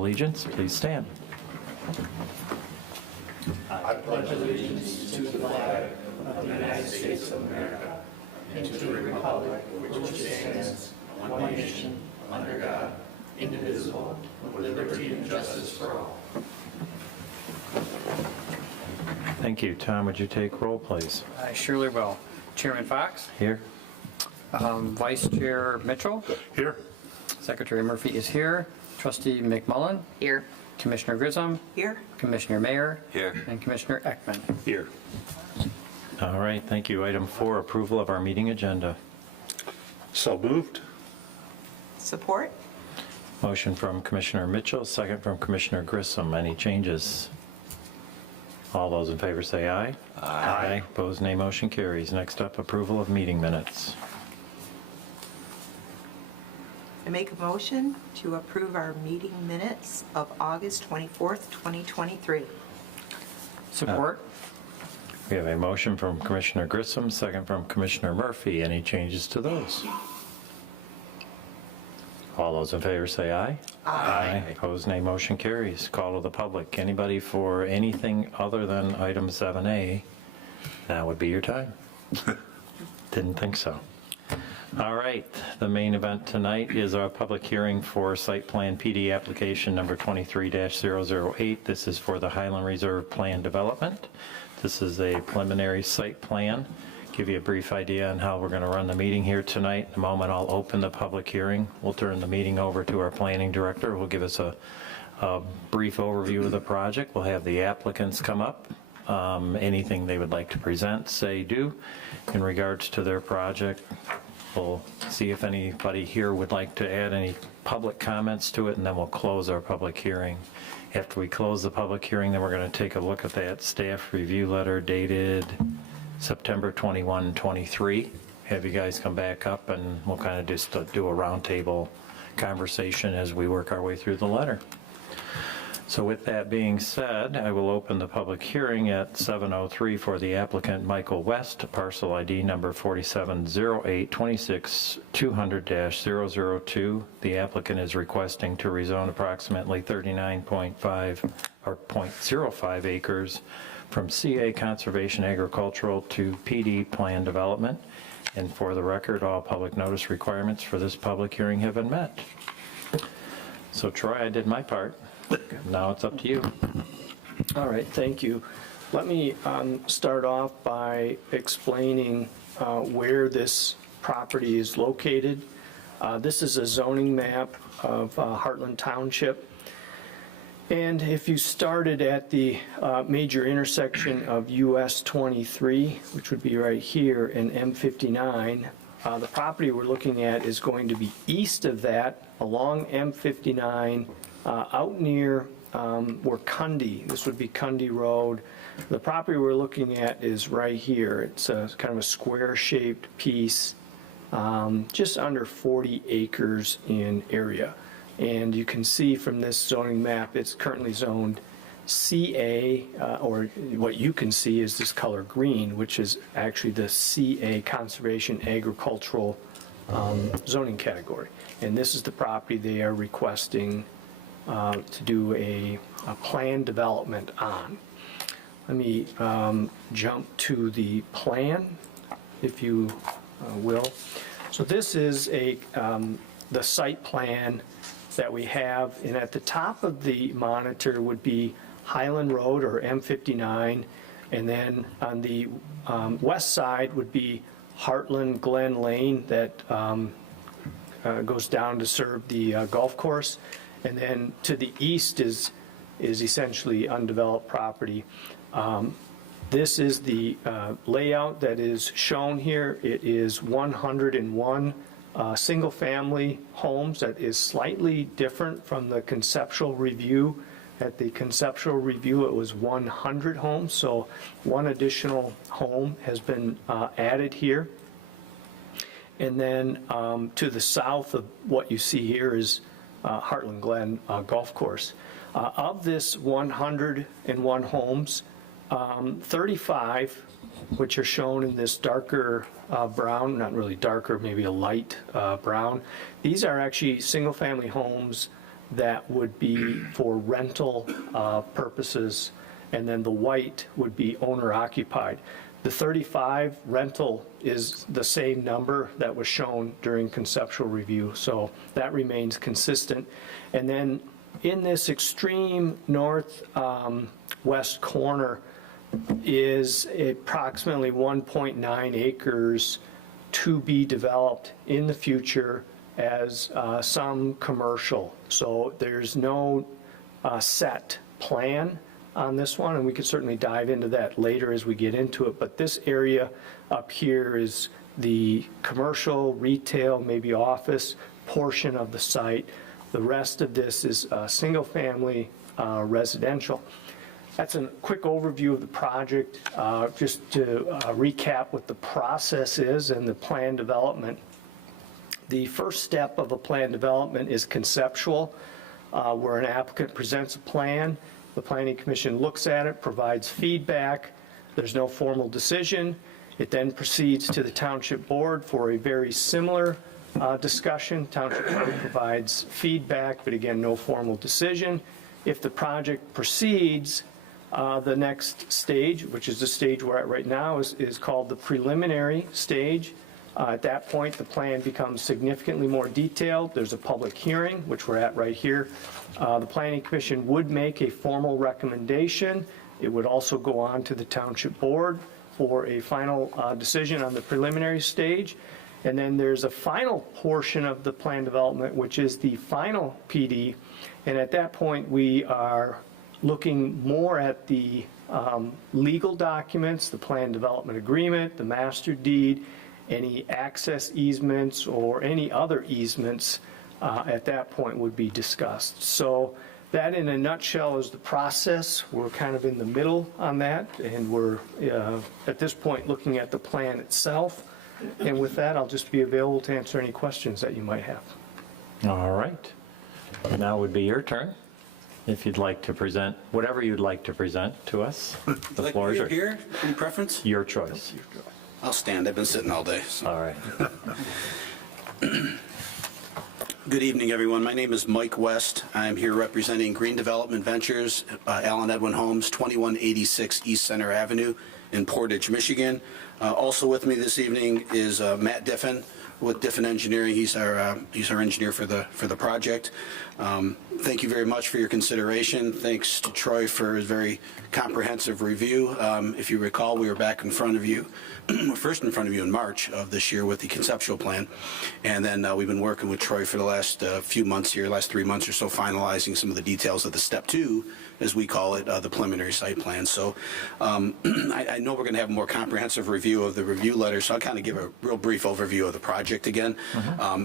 Allegiance, please stand. Thank you. Tom, would you take roll, please? I surely will. Chairman Fox, Here. Vice Chair Mitchell, Here. Secretary Murphy is here, Trustee McMullen, Here. Commissioner Grissom, Here. Commissioner Mayer, Here. and Commissioner Ekman. Here. All right, thank you. Item 4, approval of our meeting agenda. So moved. Support? Motion from Commissioner Mitchell, second from Commissioner Grissom. Any changes? All those in favor say aye. Aye. Opposed, nay. Motion carries. Next up, approval of meeting minutes. I make a motion to approve our meeting minutes of August 24th, 2023. Support? We have a motion from Commissioner Grissom, second from Commissioner Murphy. Any changes to those? All those in favor say aye. Aye. Opposed, nay. Motion carries. Call to the public. Anybody for anything other than item 7A, now would be your time. Didn't think so. All right, the main event tonight is our public hearing for site plan PD application number 23-008. This is for the Highland Reserve Plan Development. This is a preliminary site plan. Give you a brief idea on how we're going to run the meeting here tonight. In a moment, I'll open the public hearing. We'll turn the meeting over to our planning director, who'll give us a brief overview of the project. We'll have the applicants come up. Anything they would like to present, say, do in regards to their project. We'll see if anybody here would like to add any public comments to it, and then we'll close our public hearing. After we close the public hearing, then we're going to take a look at that staff review letter dated September 21, 23. Have you guys come back up, and we'll kind of just do a roundtable conversation as we work our way through the letter. So with that being said, I will open the public hearing at 7:03 for the applicant Michael West, parcel ID number 4708-26200-002. The applicant is requesting to rezone approximately 39.5 or 0.05 acres from CA Conservation Agricultural to PD Plan Development. And for the record, all public notice requirements for this public hearing have been met. So Troy, I did my part. Now it's up to you. All right, thank you. Let me start off by explaining where this property is located. This is a zoning map of Heartland Township. And if you started at the major intersection of US 23, which would be right here, and M59, the property we're looking at is going to be east of that, along M59, out near where Cundy, this would be Cundy Road. The property we're looking at is right here. It's a kind of a square-shaped piece, just under 40 acres in area. And you can see from this zoning map, it's currently zoned CA, or what you can see is this color green, which is actually the CA Conservation Agricultural zoning category. And this is the property they are requesting to do a plan development on. Let me jump to the plan, if you will. So this is the site plan that we have, and at the top of the monitor would be Highland Road, or M59, and then on the west side would be Heartland Glen Lane that goes down to serve the golf course. And then to the east is essentially undeveloped property. This is the layout that is shown here. It is 101 single-family homes. That is slightly different from the conceptual review. At the conceptual review, it was 100 homes, so one additional home has been added here. And then to the south of what you see here is Heartland Glen Golf Course. Of this 101 homes, 35, which are shown in this darker brown, not really darker, maybe a light brown, these are actually single-family homes that would be for rental purposes, and then the white would be owner occupied. The 35 rental is the same number that was shown during conceptual review, so that remains consistent. And then in this extreme north west corner is approximately 1.9 acres to be developed in the future as some commercial. So there's no set plan on this one, and we could certainly dive into that later as we get into it. But this area up here is the commercial, retail, maybe office portion of the site. The rest of this is single-family residential. That's a quick overview of the project. Just to recap what the process is and the plan development. The first step of a plan development is conceptual, where an applicant presents a plan. The Planning Commission looks at it, provides feedback. There's no formal decision. It then proceeds to the Township Board for a very similar discussion. Township Board provides feedback, but again, no formal decision. If the project proceeds, the next stage, which is the stage we're at right now, is called the preliminary stage. At that point, the plan becomes significantly more detailed. There's a public hearing, which we're at right here. The Planning Commission would make a formal recommendation. It would also go on to the Township Board for a final decision on the preliminary stage. And then there's a final portion of the plan development, which is the final PD. And at that point, we are looking more at the legal documents, the plan development agreement, the master deed, any access easements or any other easements at that point would be discussed. So that in a nutshell is the process. We're kind of in the middle on that, and we're at this point looking at the plan itself. And with that, I'll just be available to answer any questions that you might have. All right. Now would be your turn. If you'd like to present, whatever you'd like to present to us, the Like floor is me yours. here? Any preference? Your choice. I'll stand. I've been sitting all day. so. All right. Good evening, everyone. My name is Mike West. I'm here representing Green Development Ventures, Allen Edwin Homes, 2186 East Center Avenue in Portage, Michigan. Also with me this evening is Matt Diffin with Diffin Engineering. He's our engineer for the project. Thank you very much for your consideration. Thanks to Troy for his very comprehensive review. If you recall, we were back in front of you, first in front of you in March of this year with the conceptual plan, and then we've been working with Troy for the last few months here, last 3 months or so, finalizing some of the details of the step 2, as we call it, the preliminary site plan. So I know we're going to have a more comprehensive review of the review letter, so I'll kind of give a real brief overview of the project again.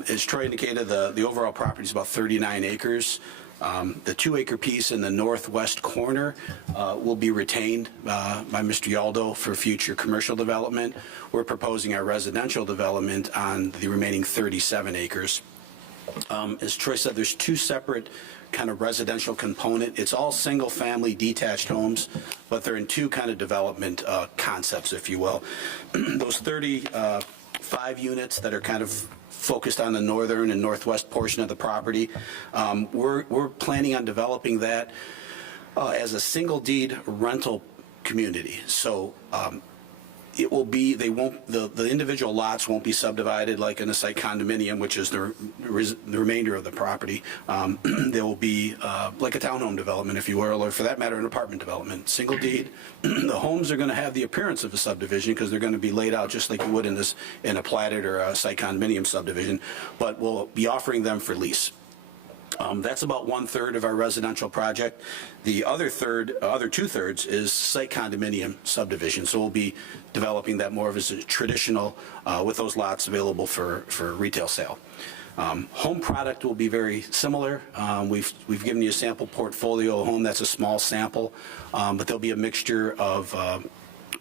As Troy indicated, the overall property is about 39 acres. The 2-acre piece in the northwest corner will be retained by Mr. Yaldo for future commercial development. We're proposing our residential development on the remaining 37 acres. As Troy said, there's 2 separate kind of residential component. It's all single-family detached homes, but they're in 2 kind of development concepts, if you will. Those 35 units that are kind of focused on the northern and northwest portion of the property, we're planning on developing that as a single deed rental community. So it will be, the individual lots won't be subdivided like in a site condominium, which is the remainder of the property. There will be like a townhome development, if you will, or for that matter, an apartment development. Single deed. The homes are going to have the appearance of a subdivision because they're going to be laid out just like you would in a platted or a site condominium subdivision, but we'll be offering them for lease. That's about 1/3 of our residential project. The other 2/3 is site condominium subdivision. So we'll be developing that more of as a traditional with those lots available for retail sale. Home product will be very similar. We've given you a sample portfolio of home. That's a small sample, but there'll be a mixture of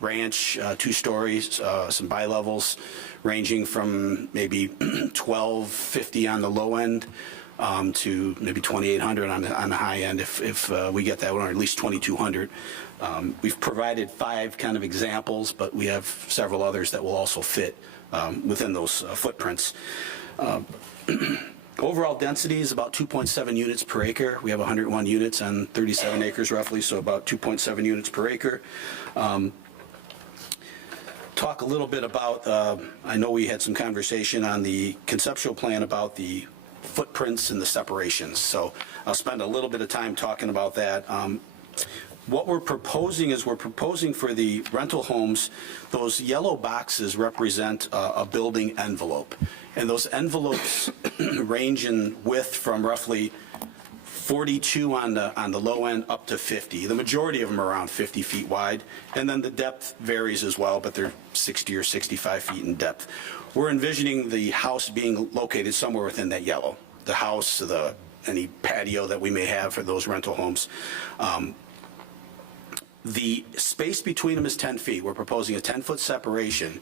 ranch, 2 stories, some bi-levels ranging from maybe $1,250 on the low end to maybe $2,800 on the high end if we get that one, or at least $2,200. We've provided 5 kind of examples, but we have several others that will also fit within those footprints. Overall density is about 2.7 units per acre. We have 101 units on 37 acres roughly, so about 2.7 units per acre. Talk a little bit about, I know we had some conversation on the conceptual plan about the footprints and the separations, so I'll spend a little bit of time talking about that. What we're proposing is we're proposing for the rental homes, those yellow boxes represent a building envelope. And those envelopes range in width from roughly 42 on the low end up to 50. The majority of them are around 50 feet wide. And then the depth varies as well, but they're 60 or 65 feet in depth. We're envisioning the house being located somewhere within that yellow. The house, any patio that we may have for those rental homes. The space between them is 10 feet. We're proposing a 10-foot separation.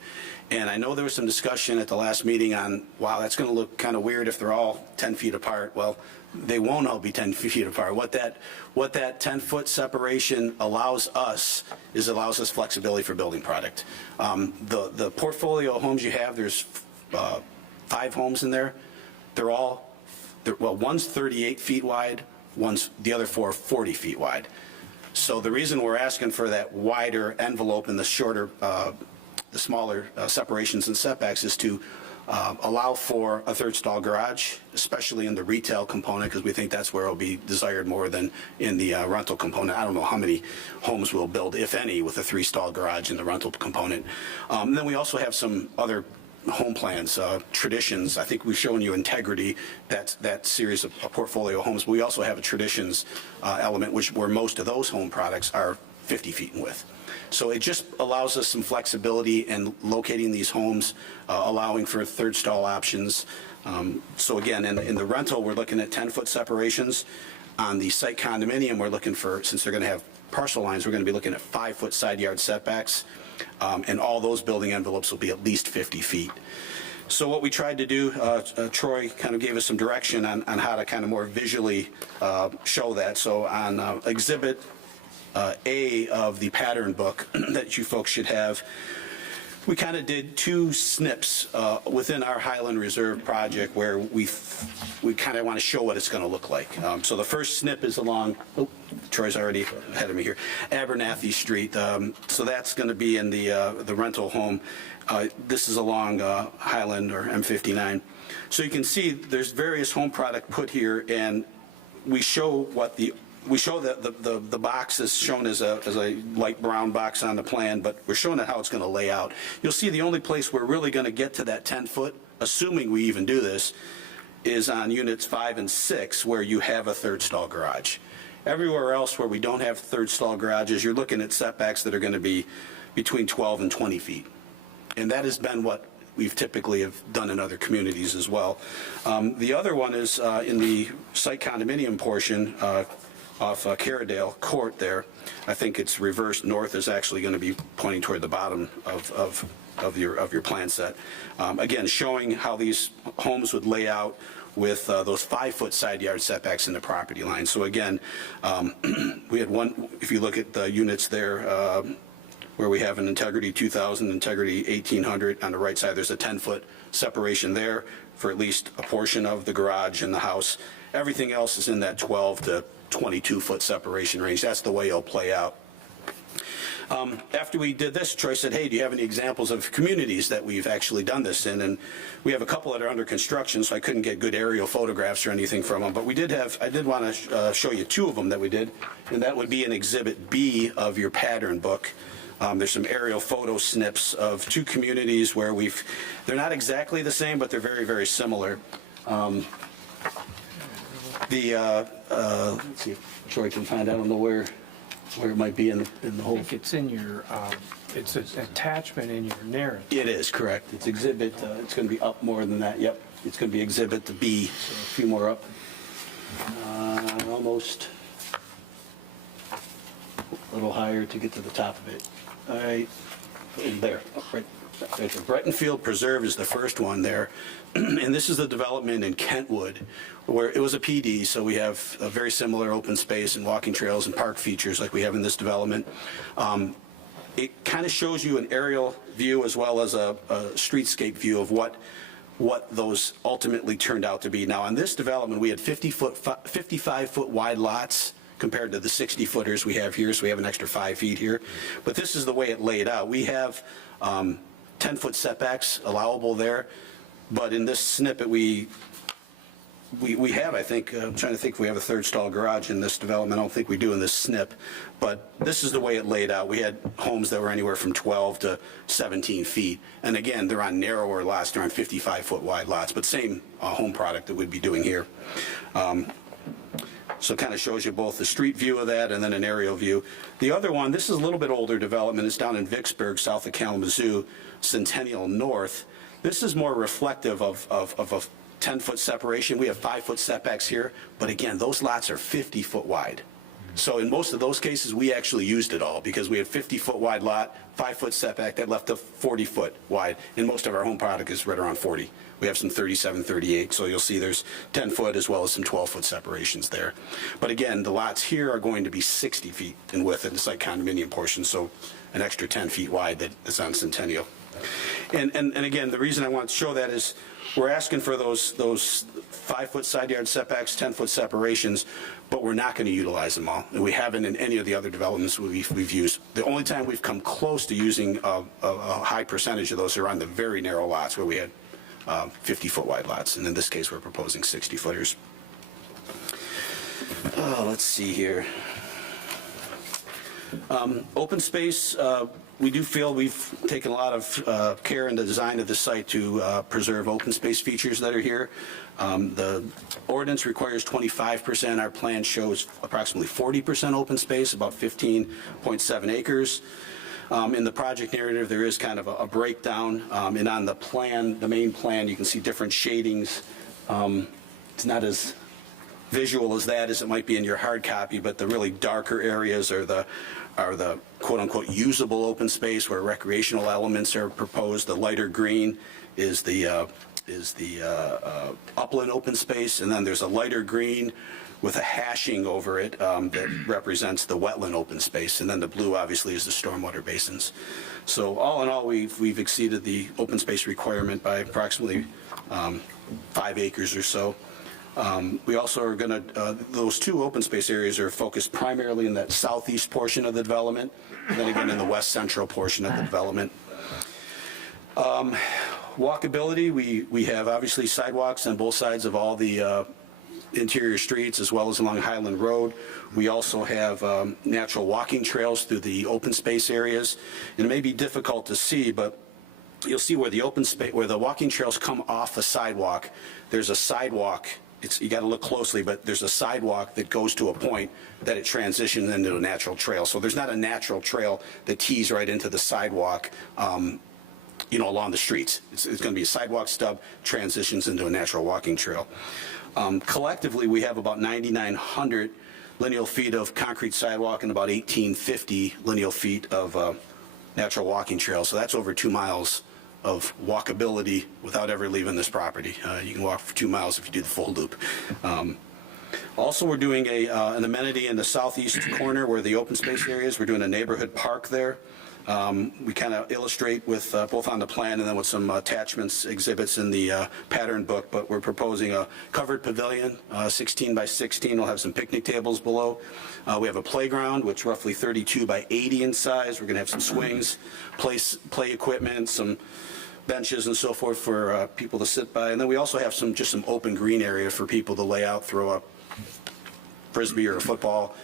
And I know there was some discussion at the last meeting on, wow, that's going to look kind of weird if they're all 10 feet apart. Well, they won't all be 10 feet apart. What that 10-foot separation allows us flexibility for building product. The portfolio of homes you have, there's 5 homes in there. One's 38 feet wide, the other 4 are 40 feet wide. So the reason we're asking for that wider envelope and the shorter, the smaller separations and setbacks is to allow for a third stall garage, especially in the retail component, because we think that's where it'll be desired more than in the rental component. I don't know how many homes we'll build, if any, with a 3-stall garage in the rental component. And then we also have some other home plans, traditions. I think we've shown you Integrity, that series of portfolio homes. But we also have a traditions element, where most of those home products are 50 feet in width. So it just allows us some flexibility in locating these homes, allowing for third stall options. So again, in the rental, we're looking at 10-foot separations. On the site condominium, we're looking for, since they're going to have parcel lines, we're going to be looking at 5-foot side yard setbacks. And all those building envelopes will be at least 50 feet. So what we tried to do, Troy kind of gave us some direction on how to kind of more visually show that. So on Exhibit A of the pattern book that you folks should have, we kind of did 2 snips within our Highland Reserve project where we kind of want to show what it's going to look like. So the first snip is along, Troy's already ahead of me here, Abernathy Street. So that's going to be in the rental home. This is along Highland or M59. So you can see there's various home product put here, and we show that the box is shown as a light brown box on the plan, but we're showing it how it's going to lay out. You'll see the only place we're really going to get to that 10-foot, assuming we even do this, is on units 5 and 6, where you have a third stall garage. Everywhere else where we don't have third stall garages, you're looking at setbacks that are going to be between 12 and 20 feet. And that has been what we've typically have done in other communities as well. The other one is in the site condominium portion, off Caradale Court there. I think it's reversed. North is actually going to be pointing toward the bottom of your plan set. Again, showing how these homes would lay out with those 5-foot side yard setbacks in the property line. So again, we had one, if you look at the units there, where we have an Integrity 2000, Integrity 1800 on the right side, there's a 10-foot separation there for at least a portion of the garage and the house. Everything else is in that 12 to 22-foot separation range. That's the way it'll play out. After we did this, Troy said, hey, do you have any examples of communities that we've actually done this in? And we have a couple that are under construction, so I couldn't get good aerial photographs or anything from them. But I did want to show you 2 of them that we did, and that would be in Exhibit B of your pattern book. There's some aerial photo snips of 2 communities where they're not exactly the same, but they're very, very similar. Let's see if Troy can find, I don't know where it might be in the whole. I think it's in your, it's an attachment in your narrative. It is, correct. It's exhibit, it's going to be up more than that, yep. It's going to be Exhibit B, so a few more up. Almost a little higher to get to the top of it. All right, there, right there. Bretonfield Preserve is the first one there. And this is the development in Kentwood, where it was a PD, so we have a very similar open space and walking trails and park features like we have in this development. It kind of shows you an aerial view as well as a streetscape view of what what those ultimately turned out to be. Now, on this development, we had 55-foot wide lots compared to the 60-footers we have here, so we have an extra 5 feet here. But this is the way it laid out. We have 10-foot setbacks allowable there, but in this snippet, we have, I think, I'm trying to think if we have a third stall garage in this development. I don't think we do in this snip, but this is the way it laid out. We had homes that were anywhere from 12 to 17 feet. And again, they're on narrower lots, they're on 55-foot wide lots, but same home product that we'd be doing here. So it kind of shows you both the street view of that and then an aerial view. The other one, this is a little bit older development. It's down in Vicksburg, south of Kalamazoo, Centennial North. This is more reflective of a 10-foot separation. We have 5-foot setbacks here, but again, those lots are 50-foot wide. So in most of those cases, we actually used it all because we had 50-foot wide lot, 5-foot setback, that left a 40-foot wide, and most of our home product is right around 40. We have some 37, 38, so you'll see there's 10-foot as well as some 12-foot separations there. But again, the lots here are going to be 60 feet in width, and it's like condominium portions, so an extra 10 feet wide that is on Centennial. And again, the reason I want to show that is we're asking for those 5-foot side yard setbacks, 10-foot separations, but we're not going to utilize them all. And we haven't in any of the other developments we've used. The only time we've come close to using a high percentage of those are on the very narrow lots where we had 50-foot wide lots. And in this case, we're proposing 60-footers. Let's see here. Open space, we do feel we've taken a lot of care in the design of the site to preserve open space features that are here. The ordinance requires 25%. Our plan shows approximately 40% open space, about 15.7 acres. In the project narrative, there is kind of a breakdown, and on the plan, the main plan, you can see different shadings. It's not as visual as that as it might be in your hard copy, but the really darker areas are the quote-unquote usable open space where recreational elements are proposed. The lighter green is the upland open space, and then there's a lighter green with a hashing over it that represents the wetland open space, and then the blue obviously is the stormwater basins. So all in all, we've exceeded the open space requirement by approximately 5 acres or so. We also are going to, those two open space areas are focused primarily in that southeast portion of the development, and then again in the west central portion of the development. Walkability, we have obviously sidewalks on both sides of all the interior streets as well as along Highland Road. We also have natural walking trails through the open space areas. And it may be difficult to see, but you'll see where the open space, where the walking trails come off the sidewalk, there's a sidewalk. You got to look closely, but there's a sidewalk that goes to a point that it transitions into a natural trail. So there's not a natural trail that tees right into the sidewalk, along the streets. It's going to be a sidewalk stub, transitions into a natural walking trail. Collectively, we have about 9,900 lineal feet of concrete sidewalk and about 1,850 lineal feet of natural walking trail. So that's over 2 miles of walkability without ever leaving this property. You can walk for 2 miles if you do the full loop. Also, we're doing an amenity in the southeast corner where the open space area is. We're doing a neighborhood park there. We kind of illustrate with both on the plan and then with some attachments, exhibits in the pattern book, but we're proposing a covered pavilion, 16 by 16. We'll have some picnic tables below. We have a playground, which roughly 32 by 80 in size. We're going to have some swings, play equipment, some benches and so forth for people to sit by. And then we also have just some open green area for people to lay out, throw a frisbee or a football.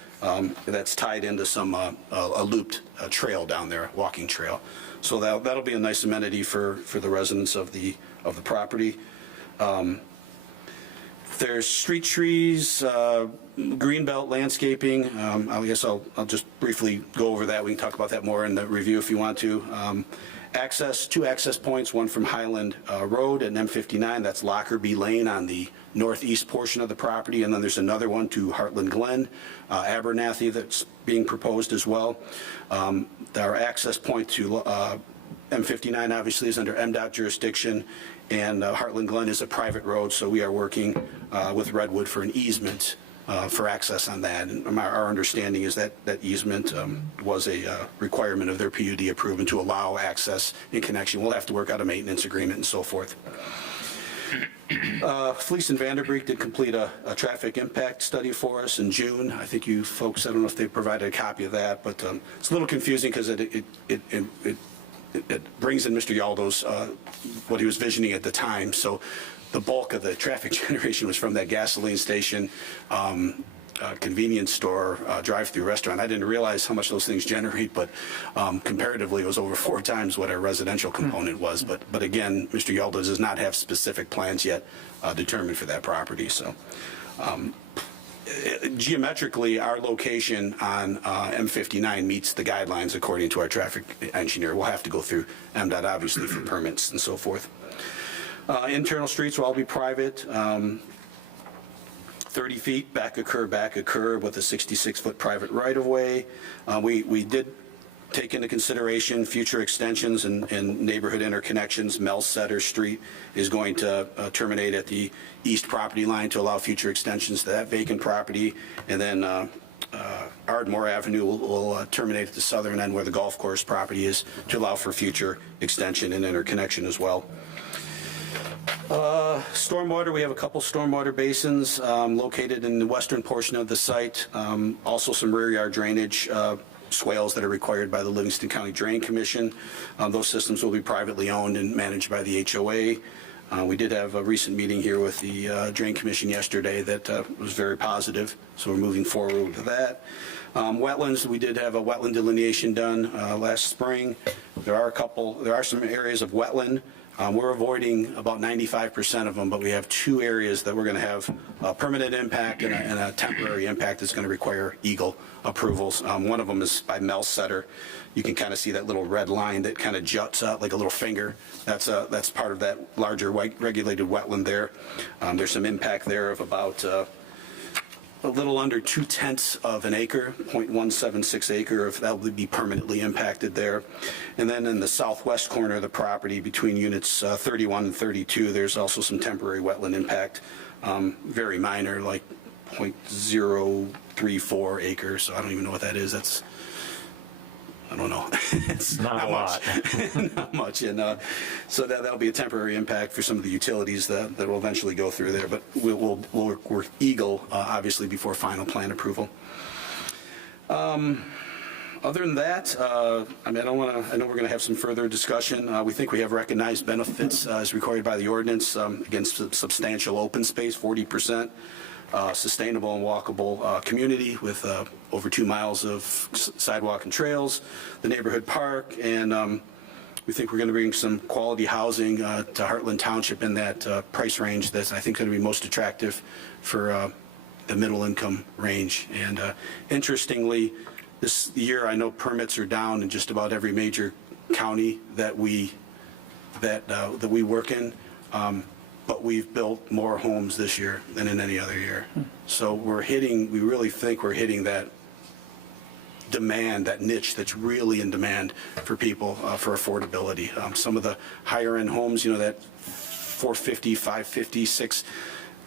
That's tied into some a looped trail down there, walking trail. So that'll be a nice amenity for the residents of the property. There's street trees, greenbelt landscaping. I guess I'll just briefly go over that. We can talk about that more in the review if you want to. Two access points, one from Highland Road and M59, that's Lockerbie Lane on the northeast portion of the property, and then there's another one to Heartland Glen, Abernathy, that's being proposed as well. Our access point to M59 obviously is under MDOT jurisdiction, and Heartland Glen is a private road, so we are working with Redwood for an easement for access on that. And our understanding is that easement was a requirement of their PUD approval to allow access in connection. We'll have to work out a maintenance agreement and so forth. Fleece and Vanderbreek did complete a traffic impact study for us in June. I think you folks, I don't know if they provided a copy of that, but it's a little confusing because it brings in Mr. Yaldo's, what he was visioning at the time. So the bulk of the traffic generation was from that gasoline station, convenience store, drive-through restaurant. I didn't realize how much those things generate, but comparatively, it was over 4 times what our residential component was. But again, Mr. Yaldo does not have specific plans yet determined for that property. So geometrically, our location on M59 meets the guidelines according to our traffic engineer. We'll have to go through MDOT, obviously, for permits and so forth. Internal streets will all be private. 30 feet, back a curb with a 66-foot private right-of-way. We did take into consideration future extensions and neighborhood interconnections. Melsetter Street is going to terminate at the east property line to allow future extensions to that vacant property. And then Ardmore Avenue will terminate at the southern end where the golf course property is to allow for future extension and interconnection as well. Stormwater, we have a couple stormwater basins located in the western portion of the site. Also some rear yard drainage swales that are required by the Livingston County Drain Commission. Those systems will be privately owned and managed by the HOA. We did have a recent meeting here with the Drain Commission yesterday that was very positive, so we're moving forward with that. Wetlands, we did have a wetland delineation done last spring. There are some areas of wetland. We're avoiding about 95% of them, but we have 2 areas that we're going to have a permanent impact and a temporary impact that's going to require EGLE approvals. One of them is by Melsetter. You can kind of see that little red line that kind of juts out like a little finger. That's part of that larger regulated wetland there. There's some impact there of about a little under 0.2 of an acre, 0.176 acre, that would be permanently impacted there. And then in the southwest corner of the property between units 31 and 32, there's also some temporary wetland impact, very minor, like 0.034 acres. So I don't even know what that is. I don't know. It's Not a lot. Not much. And so that'll be a temporary impact for some of the utilities that will eventually go through there. But we'll work with EGLE, obviously, before final plan approval. Other than that, I know we're going to have some further discussion. We think we have recognized benefits as required by the ordinance against substantial open space, 40%. Sustainable and walkable community with over 2 miles of sidewalk and trails, the neighborhood park, and we think we're going to bring some quality housing to Heartland Township in that price range that's, I think, going to be most attractive for the middle income range. And interestingly, this year I know permits are down in just about every major county that we work in. But we've built more homes this year than in any other year. So we really think we're hitting that demand, that niche that's really in demand for people for affordability. Some of the higher end homes, that 450, 550, 6,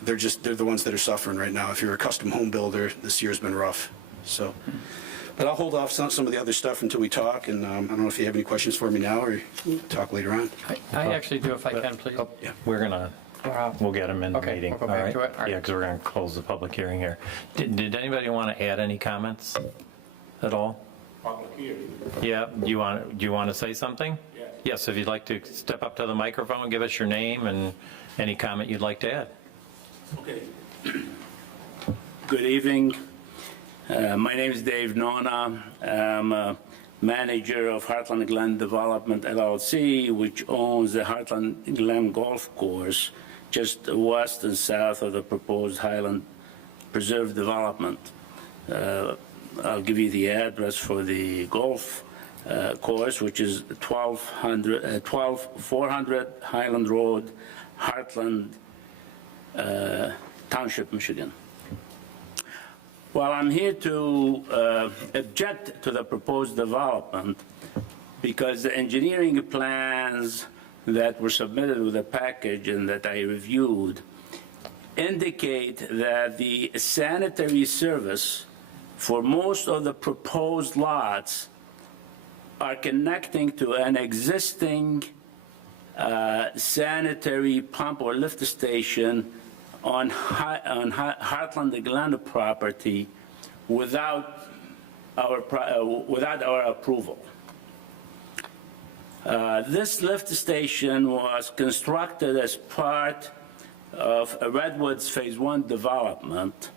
they're the ones that are suffering right now. If you're a custom home builder, this year's been rough. So, but I'll hold off some of the other stuff until we talk, and I don't know if you have any questions for me now or talk later on. I actually do, if I can, please. Yeah. We'll get them in the Okay, meeting. we'll go back to it. All right. Yeah, because we're going to close the public hearing here. Did anybody want to add any comments at all? Public hearing. Yeah, do you want to say something? Yes. Yes, if you'd like to step up to the microphone, give us your name and any comment you'd like to add. Okay. Good evening. My name is Dave Nona. I'm a manager of Heartland Glen Development LLC, which owns the Heartland Glen Golf Course just west and south of the proposed Highland Preserve development. I'll give you the address for the golf course, which is 12400 Highland Road, Heartland Township, Michigan. Well, I'm here to object to the proposed development because the engineering plans that were submitted with the package and that I reviewed indicate that the sanitary service for most of the proposed lots are connecting to an existing sanitary pump or lift station on Heartland Glen property without our approval. This lift station was constructed as part of Redwood's Phase 1 development.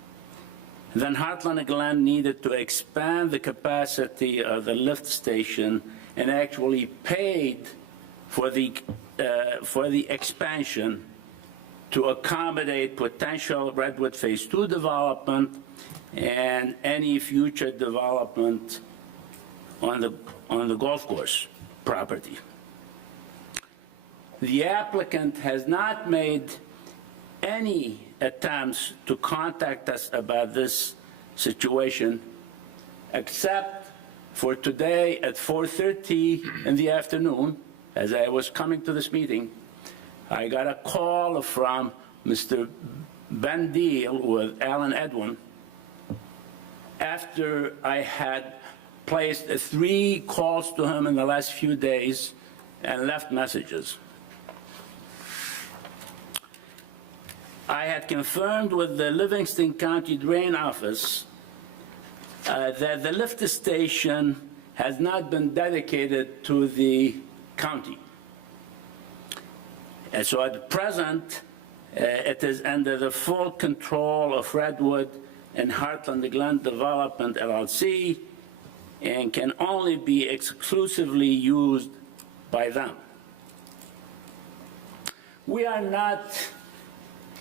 Then Heartland Glen needed to expand the capacity of the lift station and actually paid for the expansion to accommodate potential Redwood Phase 2 development and any future development on the golf course property. The applicant has not made any attempts to contact us about this situation, except for today at 4:30 in the afternoon, as I was coming to this meeting, I got a call from Mr. Ben Deal with Alan Edwin after I had placed 3 calls to him in the last few days and left messages. I had confirmed with the Livingston County Drain Office that the lift station has not been dedicated to the county. And so at present, it is under the full control of Redwood and Heartland Glen Development LLC and can only be exclusively used by them. We are not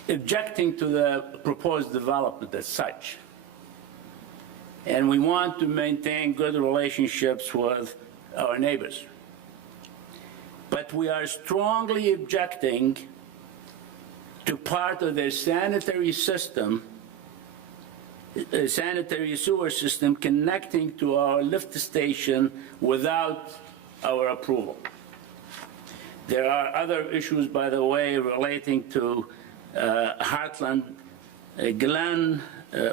objecting to the proposed development as such. And we want to maintain good relationships with our neighbors. But we are strongly objecting to part of their sanitary system, sanitary sewer system connecting to our lift station without our approval. There are other issues, by the way, relating to Heartland Glen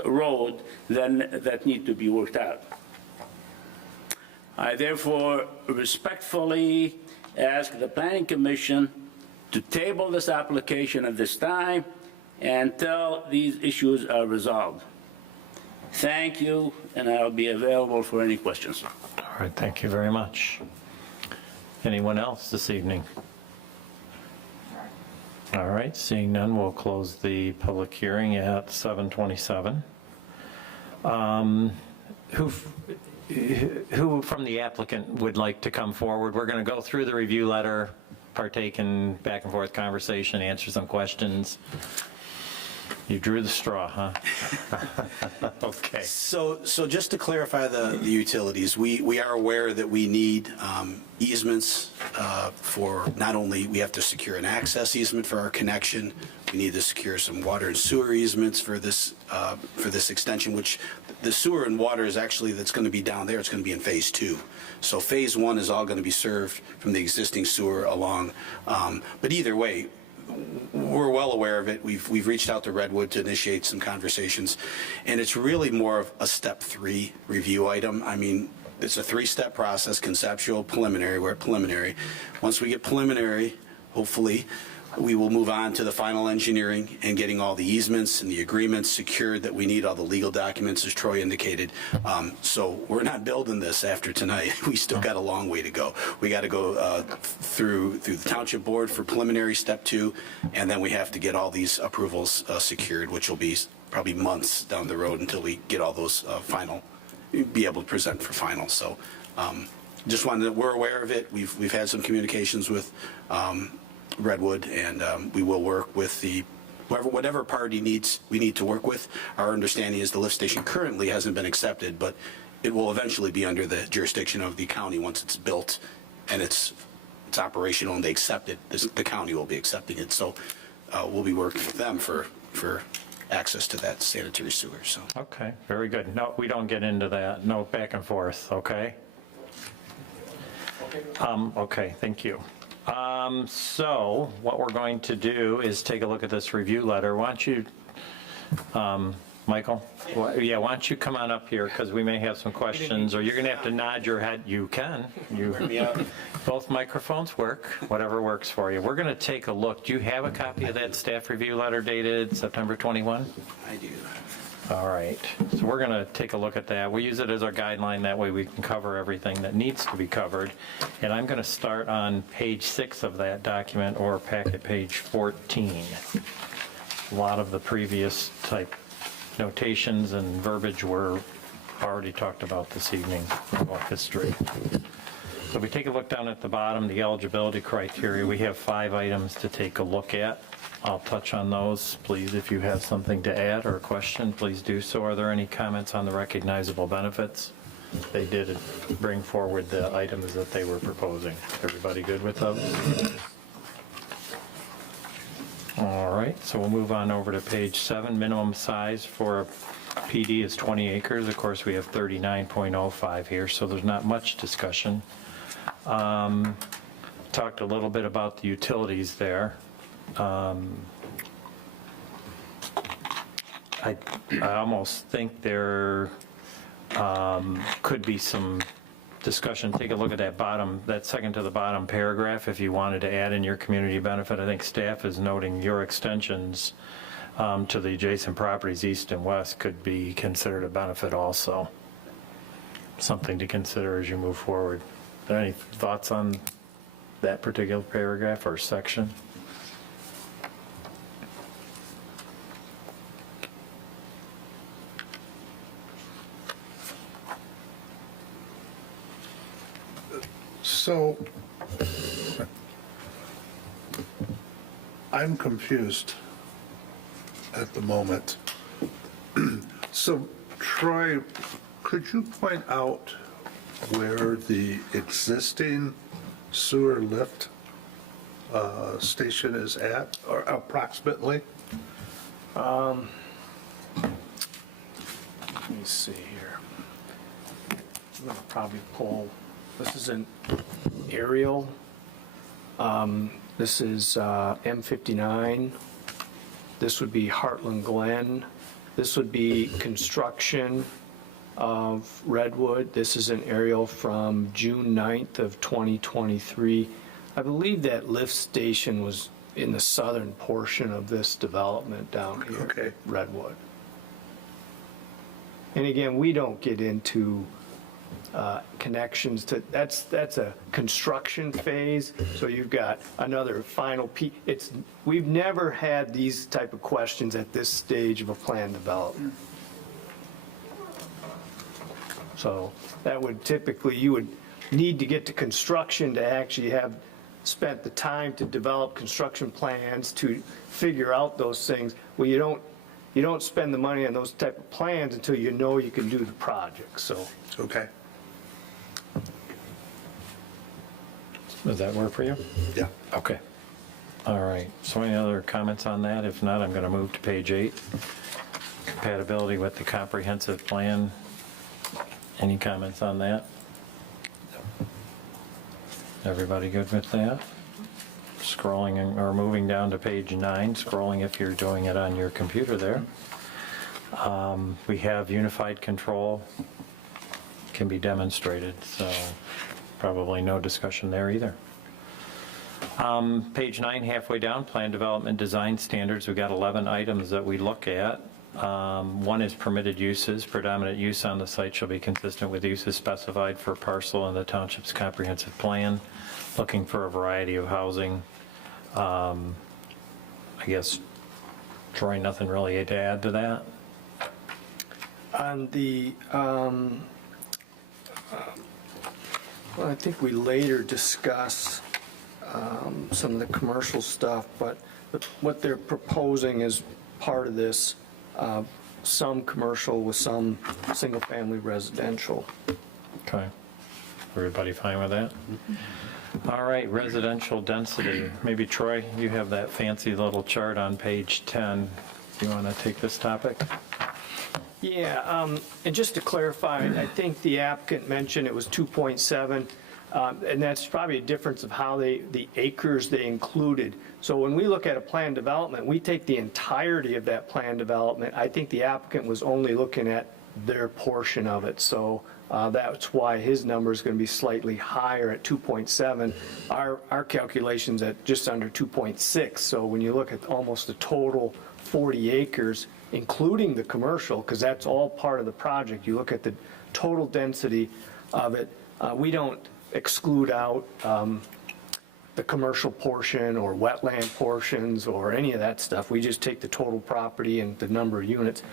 Road that need to be worked out. I therefore respectfully ask the Planning Commission to table this application at this time until these issues are resolved. Thank you, and I'll be available for any questions. All right, thank you very much. Anyone else this evening? All right, seeing none, we'll close the public hearing at 7:27. Who from the applicant would like to come forward? We're going to go through the review letter, partake in back and forth conversation, answer some questions. You drew the straw, huh? Okay. So just to clarify the utilities, we are aware that we need easements for not only, we have to secure an access easement for our connection, we need to secure some water and sewer easements for this extension, which the sewer and water is actually, that's going to be down there, it's going to be in Phase 2. So Phase 1 is all going to be served from the existing sewer along. But either way, we're well aware of it. We've reached out to Redwood to initiate some conversations, and it's really more of a step 3 review item. I mean, it's a 3-step process: conceptual, preliminary. We're at preliminary. Once we get preliminary, hopefully, we will move on to the final engineering and getting all the easements and the agreements secured that we need, all the legal documents, as Troy indicated. So we're not building this after tonight. We still got a long way to go. We got to go through the Township Board for preliminary step 2, and then we have to get all these approvals secured, which will be probably months down the road until we get all those be able to present for final. So just wanted to, we're aware of it. We've had some communications with Redwood, and we will work with whatever party we need to work with. Our understanding is the lift station currently hasn't been accepted, but it will eventually be under the jurisdiction of the county once it's built and it's operational and they accept it. The county will be accepting it. So we'll be working with them for access to that sanitary sewer. So. Okay, very good. No, we don't get into that. No back and forth, okay? Okay, thank you. So what we're going to do is take a look at this review letter. Why don't you, Michael? Yeah, why don't you come on up here, because we may have some questions, or you're going to have to nod your head. You can. Both microphones work, whatever works for you. We're going to take a look. Do you have a copy of that staff review letter dated September 21? I do. All right, so we're going to take a look at that. We use it as our guideline, that way we can cover everything that needs to be covered. And I'm going to start on page 6 of that document, or packet page 14. A lot of the previous type notations and verbiage were already talked about this evening about history. So if we take a look down at the bottom, the eligibility criteria, we have 5 items to take a look at. I'll touch on those. Please, if you have something to add or a question, please do so. Are there any comments on the recognizable benefits? They did bring forward the items that they were proposing. Everybody good with those? All right, so we'll move on over to page 7. Minimum size for PD is 20 acres. Of course, we have 39.05 here, so there's not much discussion. Talked a little bit about the utilities there. I almost think there could be some discussion. Take a look at that second to the bottom paragraph if you wanted to add in your community benefit. I think staff is noting your extensions to the adjacent properties east and west could be considered a benefit also. Something to consider as you move forward. Are there any thoughts on that particular paragraph or section? So, I'm confused at the moment. So, Troy, could you point out where the existing sewer lift station is at, or approximately? Let me see here. I'm gonna probably pull, this is an aerial. This is M59. This would be Heartland Glen. This would be construction of Redwood. This is an aerial from June 9th of 2023. I believe that lift station was in the southern portion of this development down here, Okay. Redwood. And again, we don't get into connections to, that's a construction phase, so you've got another final piece. We've never had these type of questions at this stage of a plan development. So that would typically, you would need to get to construction to actually have spent the time to develop construction plans to figure out those things. Well, you don't spend the money on those type of plans until you know you can do the project, so. Okay, Does that work for you? yeah. Okay. All right, so any other comments on that? If not, I'm going to move to page 8. Compatibility with the comprehensive plan. Any comments on that? Everybody good with that? Scrolling or moving down to page 9, scrolling if you're doing it on your computer there. We have unified control can be demonstrated, so probably no discussion there either. Page 9, halfway down, plan development design standards. We've got 11 items that we look at. One is permitted uses. Predominant use on the site shall be consistent with uses specified for parcel in the township's comprehensive plan. Looking for a variety of housing. I guess, Troy, nothing really to add to that? On the, well, I think we later discuss some of the commercial stuff, but what they're proposing is part of this, some commercial with some single-family residential. Okay. Everybody fine with that? All right, residential density. Maybe Troy, you have that fancy little chart on page 10. You want to take this topic? Yeah, and just to clarify, I think the applicant mentioned it was 2.7. And that's probably a difference of how the acres they included. So when we look at a planned development, we take the entirety of that planned development. I think the applicant was only looking at their portion of it. So that's why his number is going to be slightly higher at 2.7. Our calculation's at just under 2.6. So when you look at almost the total 40 acres, including the commercial, because that's all part of the project, you look at the total density of it, we don't exclude out the commercial portion or wetland portions or any of that stuff. We just take the total property and the number of units.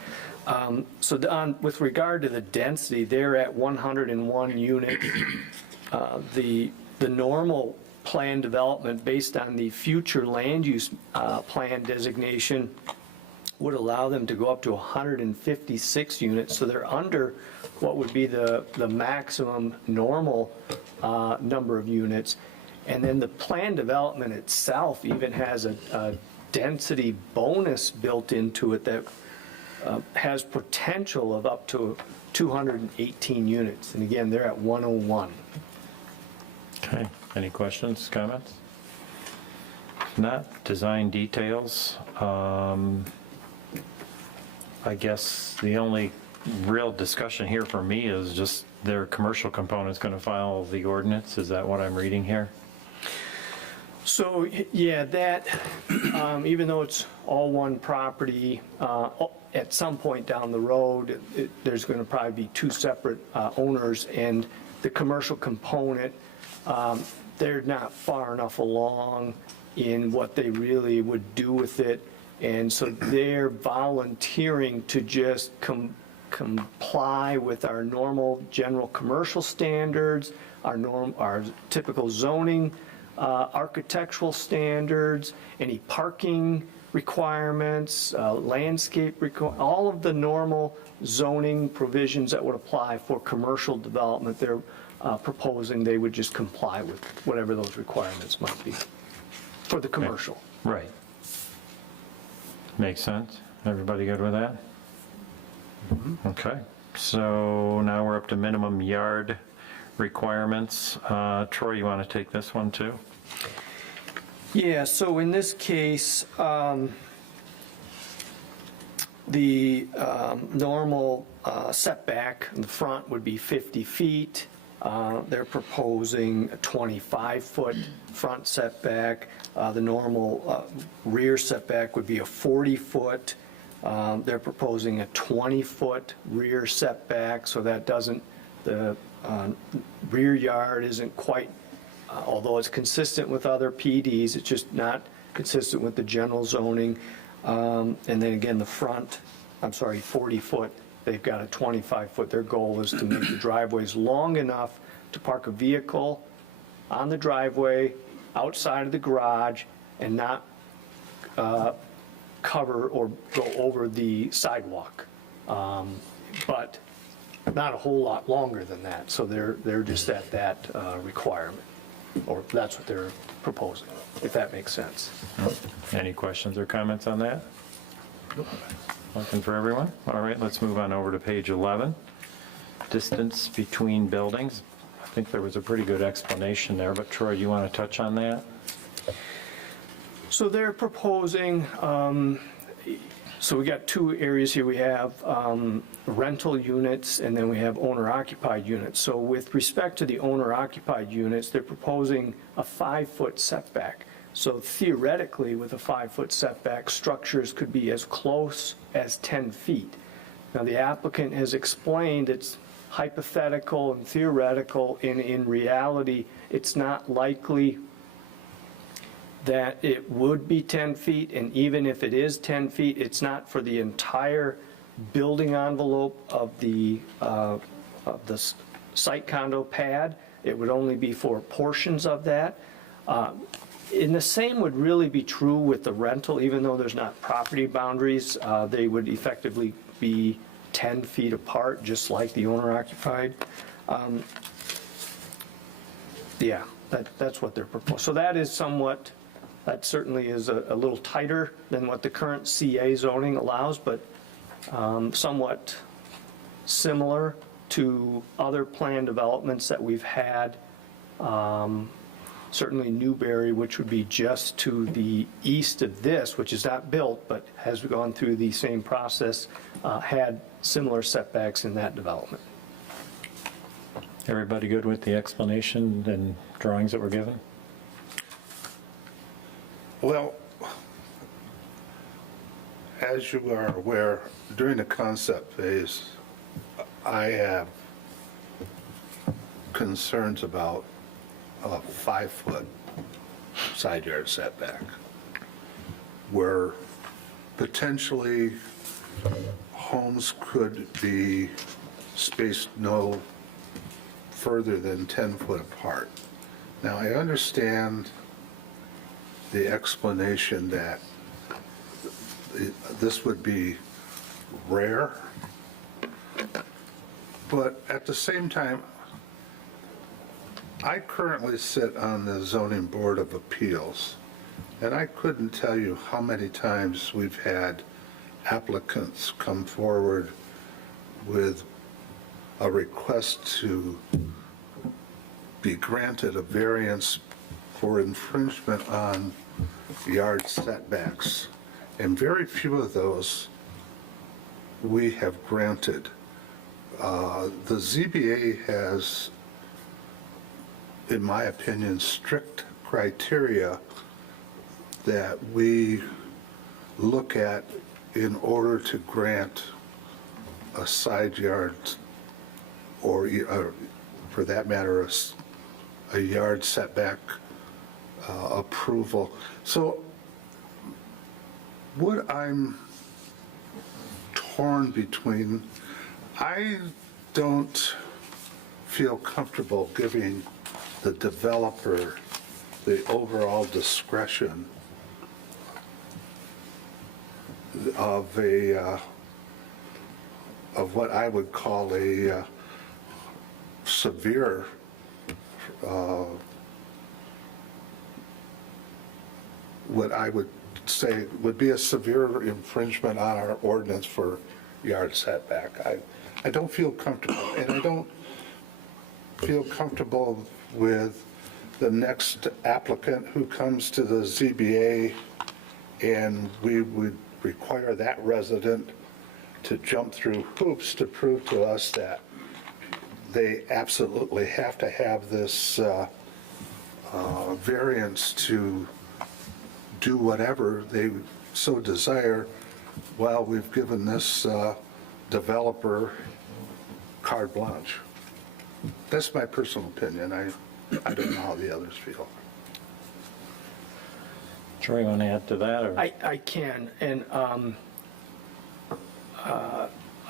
With regard to the density, they're at 101 units. The normal plan development based on the future land use plan designation would allow them to go up to 156 units. So they're under what would be the maximum normal number of units. And then the plan development itself even has a density bonus built into it that has potential of up to 218 units. And again, they're at 101. Okay, any questions, comments? If not, design details. I guess the only real discussion here for me is just their commercial component's going to follow the ordinance. Is that what I'm reading here? So, yeah, that, even though it's all one property, at some point down the road, there's going to probably be two separate owners, and the commercial component, they're not far enough along in what they really would do with it, and so they're volunteering to just comply with our normal general commercial standards, our typical zoning, architectural standards, any parking requirements, landscape all of the normal zoning provisions that would apply for commercial development. They're proposing they would just comply with whatever those requirements might be for the commercial. Right. Makes sense? Everybody good with that? Okay, so now we're up to minimum yard requirements. Troy, you want to take this one too? Yeah, so in this case, the normal setback in the front would be 50 feet. They're proposing a 25-foot front setback. The normal rear setback would be a 40-foot. They're proposing a 20-foot rear setback, so that doesn't, the rear yard isn't quite, although it's consistent with other PDs, it's just not consistent with the general zoning. And then again, the front, 40-foot, they've got a 25-foot. Their goal is to make the driveways long enough to park a vehicle on the driveway, outside of the garage, and not cover or go over the sidewalk. But not a whole lot longer than that, so they're just at that requirement, or that's what they're proposing, if that makes sense. Any questions or comments on that? Looking for everyone? All right, let's move on over to page 11. Distance between buildings. I think there was a pretty good explanation there, but Troy, you want to touch on that? So they're proposing, so we got two areas here. We have rental units, and then we have owner-occupied units. So with respect to the owner-occupied units, they're proposing a 5-foot setback. So theoretically, with a 5-foot setback, structures could be as close as 10 feet. Now, the applicant has explained it's hypothetical and theoretical, and in reality, it's not likely that it would be 10 feet, and even if it is 10 feet, it's not for the entire building envelope of the site condo pad. It would only be for portions of that. And the same would really be true with the rental, even though there's not property boundaries, they would effectively be 10 feet apart, just like the owner-occupied. Yeah, that's what they're proposing. So that is somewhat, that certainly is a little tighter than what the current CA zoning allows, but somewhat similar to other planned developments that we've had Certainly Newberry, which would be just to the east of this, which is not built, but has gone through the same process, had similar setbacks in that development. Everybody good with the explanation and drawings that were given? Well, as you are aware, during the concept phase, I have concerns about a 5-foot side yard setback, where potentially homes could be spaced no further than 10 foot apart. Now, I understand the explanation that this would be rare, but at the same time, I currently sit on the Zoning Board of Appeals, and I couldn't tell you how many times we've had applicants come forward with a request to be granted a variance for infringement on yard setbacks. And very few of those we have granted. The ZBA has, in my opinion, strict criteria that we look at in order to grant a side yard, or for that matter, a yard setback approval. So what I'm torn between, I don't feel comfortable giving the developer the overall discretion of what I would call a severe what I would say would be a severe infringement on our ordinance for yard setback. I don't feel comfortable, and I don't feel comfortable with the next applicant who comes to the ZBA and we would require that resident to jump through hoops to prove to us that they absolutely have to have this variance to do whatever they so desire. Well, we've given this developer carte blanche. That's my personal opinion. I don't know how the others feel. Troy, you want to add to that, or? I can, and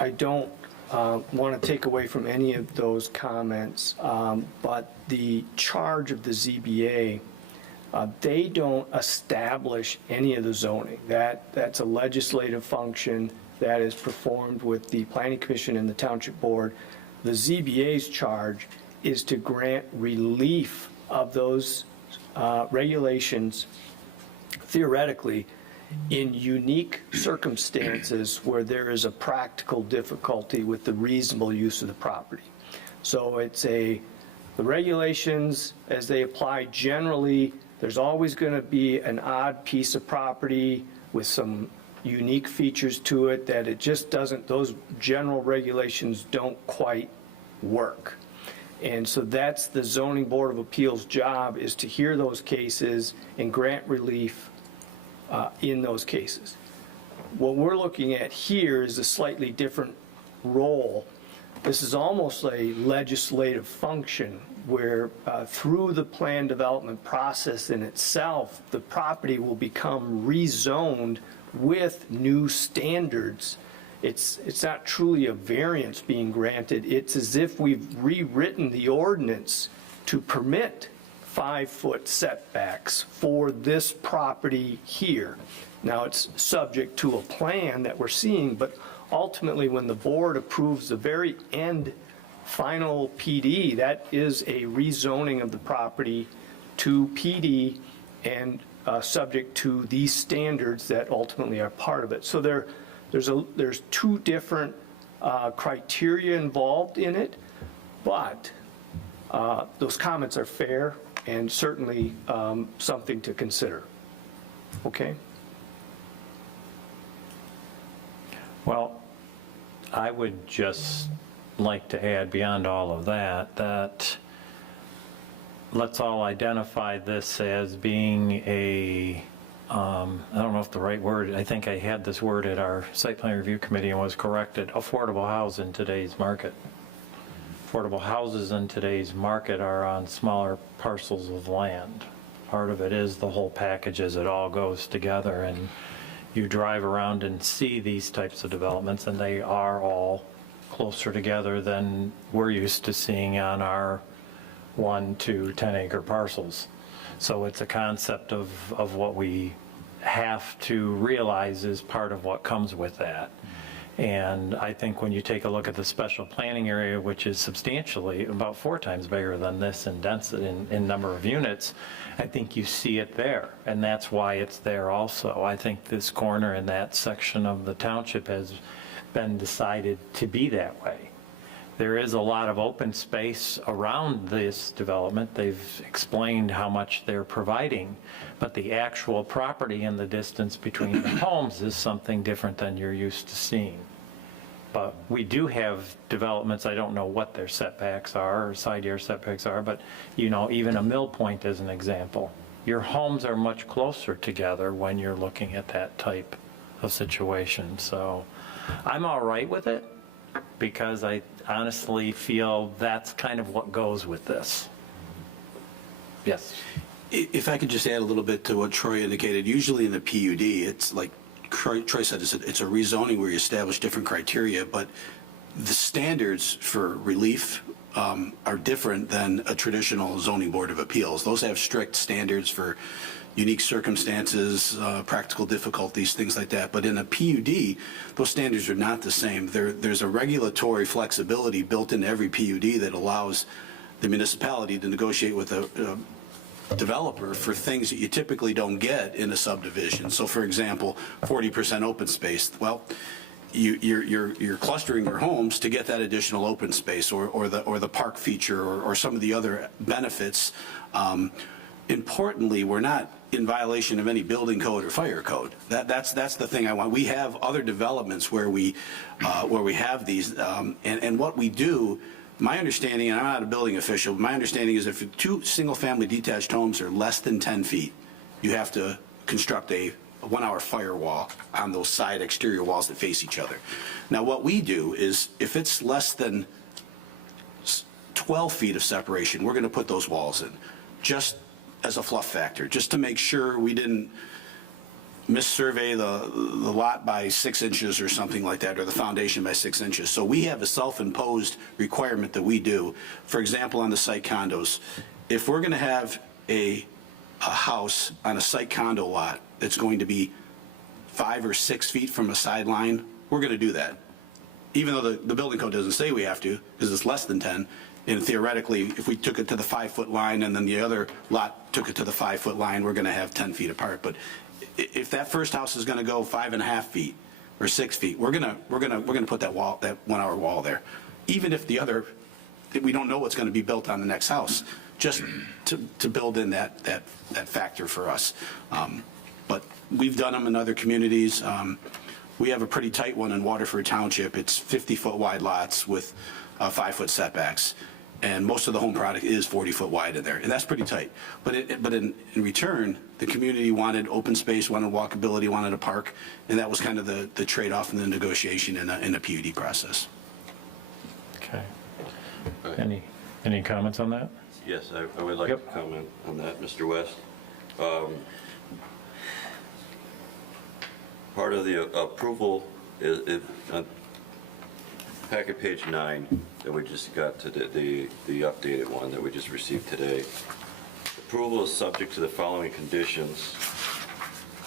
I don't want to take away from any of those comments, but the charge of the ZBA, they don't establish any of the zoning. That's a legislative function that is performed with the Planning Commission and the Township Board. The ZBA's charge is to grant relief of those regulations, theoretically, in unique circumstances where there is a practical difficulty with the reasonable use of the property. So it's the regulations as they apply generally, there's always going to be an odd piece of property with some unique features to it that it just doesn't, those general regulations don't quite work. And so that's the Zoning Board of Appeals' job, is to hear those cases and grant relief in those cases. What we're looking at here is a slightly different role. This is almost a legislative function where through the plan development process in itself, the property will become rezoned with new standards. It's not truly a variance being granted. It's as if we've rewritten the ordinance to permit 5-foot setbacks for this property here. Now, it's subject to a plan that we're seeing, but ultimately, when the board approves the very end final PD, that is a rezoning of the property to PD and subject to these standards that ultimately are part of it. So there's two different criteria involved in it, but those comments are fair and certainly something to consider. Okay? Well, I would just like to add beyond all of that, that let's all identify this as being a, I don't know if the right word, I think I had this word at our site plan review committee and was corrected, affordable house in today's market. Affordable houses in today's market are on smaller parcels of land. Part of it is the whole package as it all goes together, and you drive around and see these types of developments, and they are all closer together than we're used to seeing on our 1 to 10 acre parcels. So it's a concept of what we have to realize is part of what comes with that. And I think when you take a look at the special planning area, which is substantially about 4 times bigger than this in density, in number of units, I think you see it there, and that's why it's there also. I think this corner in that section of the township has been decided to be that way. There is a lot of open space around this development. They've explained how much they're providing, but the actual property and the distance between the homes is something different than you're used to seeing. But we do have developments, I don't know what their setbacks are, or side yard setbacks are, but you know, even a Mill Point as an example. Your homes are much closer together when you're looking at that type of situation. So I'm all right with it, because I honestly feel that's kind of what goes with this. Yes. If I could just add a little bit to what Troy indicated, usually in the PUD, it's like Troy said, it's a rezoning where you establish different criteria, but the standards for relief are different than a traditional zoning board of appeals. Those have strict standards for unique circumstances, practical difficulties, things like that. But in a PUD, those standards are not the same. There's a regulatory flexibility built into every PUD that allows the municipality to negotiate with a developer for things that you typically don't get in a subdivision. So for example, 40% open space. Well, you're clustering your homes to get that additional open space or the park feature or some of the other benefits. Importantly, we're not in violation of any building code or fire code. That's the thing I want. We have other developments where we have these, and what we do, my understanding, and I'm not a building official, my understanding is if 2 single-family detached homes are less than 10 feet, you have to construct a 1-hour firewall on those side exterior walls that face each other. Now, what we do is if it's less than 12 feet of separation, we're going to put those walls in, just as a fluff factor, just to make sure we didn't missurvey the lot by 6 inches or something like that, or the foundation by 6 inches. So we have a self-imposed requirement that we do. For example, on the site condos, if we're going to have a house on a site condo lot that's going to be 5 or 6 feet from a sideline, we're going to do that. Even though the building code doesn't say we have to, because it's less than 10. And theoretically, if we took it to the 5-foot line and then the other lot took it to the 5-foot line, we're going to have 10 feet apart. But if that first house is going to go 5.5 feet or 6 feet, we're going to put that wall, that 1-hour wall there, even if the other, we don't know what's going to be built on the next house, just to build in that factor for us. But we've done them in other communities. We have a pretty tight one in Waterford Township. It's 50-foot wide lots with 5-foot setbacks. And most of the home product is 40-foot wide in there, and that's pretty tight. But in return, the community wanted open space, wanted walkability, wanted a park, and that was kind of the trade-off in the negotiation in a PUD process. Okay. Any comments on that? Yes, I would like to comment on that, Mr. West. Part of the approval is on packet page 9 that we just got to the updated one that we just received today. Approval is subject to the following conditions,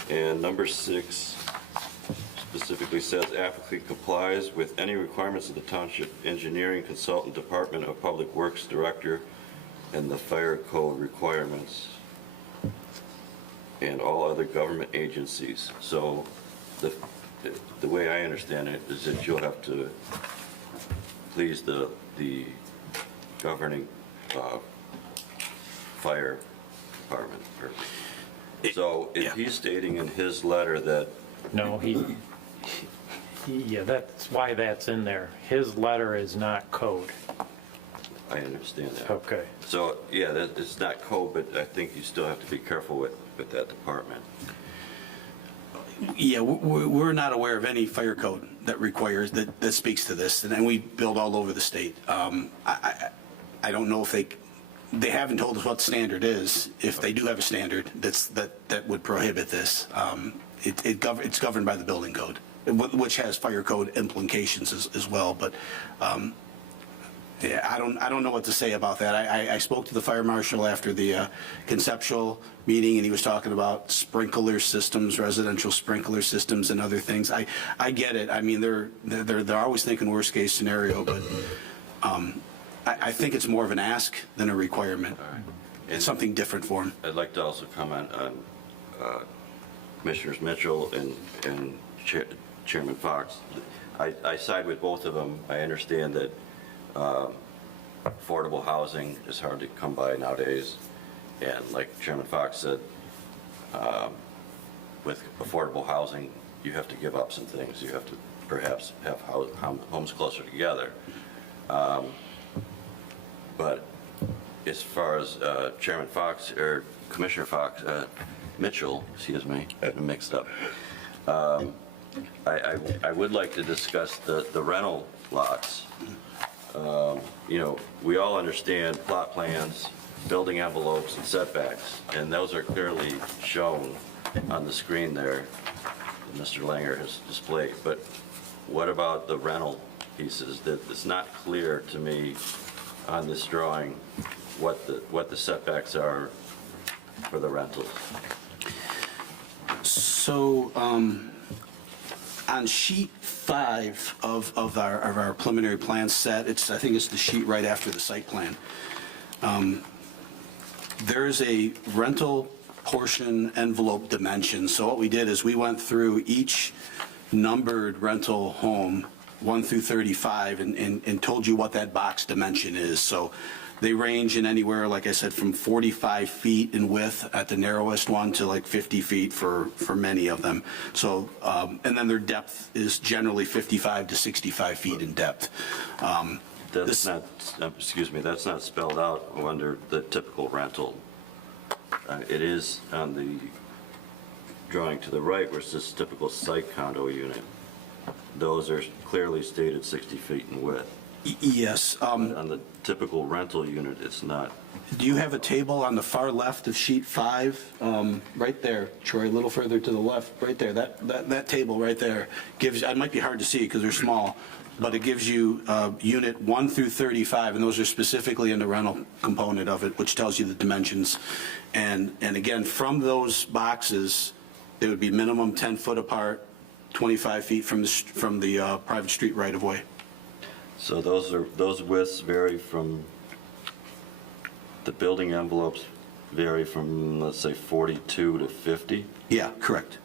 and number 6 specifically says applicant complies with any requirements of the Township Engineering Consultant Department of Public Works Director and the fire code requirements and all other government agencies. So the way I understand it is that you'll have to please the governing fire department. So if he's stating in his letter that, No, yeah, that's why that's in there. His letter is not code. I understand that. Okay. So, yeah, it's not code, but I think you still have to be careful with that department. Yeah, we're not aware of any fire code that requires, that speaks to this, and we build all over the state. I don't know if they haven't told us what the standard is. If they do have a standard that would prohibit this, it's governed by the building code, which has fire code implications as well, but yeah, I don't know what to say about that. I spoke to the fire marshal after the conceptual meeting, and he was talking about sprinkler systems, residential sprinkler systems, and other things. I get it. I mean, they're always thinking worst case scenario, but I think it's more of an ask than a requirement. It's something different for them. I'd like to also comment on Commissioners Mitchell and Chairman Fox. I side with both of them. I understand that affordable housing is hard to come by nowadays. And like Chairman Fox said, with affordable housing, you have to give up some things. You have to perhaps have homes closer together. But as far as Chairman Fox, or Commissioner Fox, Mitchell, excuse me, I've been mixed up. I would like to discuss the rental lots. You know, we all understand plot plans, building envelopes, and setbacks, and those are clearly shown on the screen there that Mr. Langer has displayed. But what about the rental pieces? That it's not clear to me on this drawing what the setbacks are for the rentals. So on sheet 5 of our preliminary plan set, I think it's the sheet right after the site plan. There's a rental portion envelope dimension. So what we did is we went through each numbered rental home, 1 through 35, and told you what that box dimension is. So they range in anywhere, like I said, from 45 feet in width at the narrowest one to like 50 feet for many of them. So, and then their depth is generally 55 to 65 feet in depth. That's not, excuse me, that's not spelled out under the typical rental. It is on the drawing to the right where it says typical site condo unit. Those are clearly stated 60 feet in width. Yes. On the typical rental unit, it's not. Do you have a table on the far left of sheet 5? Right there, Troy, a little further to the left, right there. That table right there gives, it might be hard to see because they're small, but it gives you unit 1 through 35, and those are specifically in the rental component of it, which tells you the dimensions. And again, from those boxes, they would be minimum 10 foot apart, 25 feet from the private street right of way. So those widths vary from, the building envelopes vary from, let's say, 42 to 50? Yeah, correct.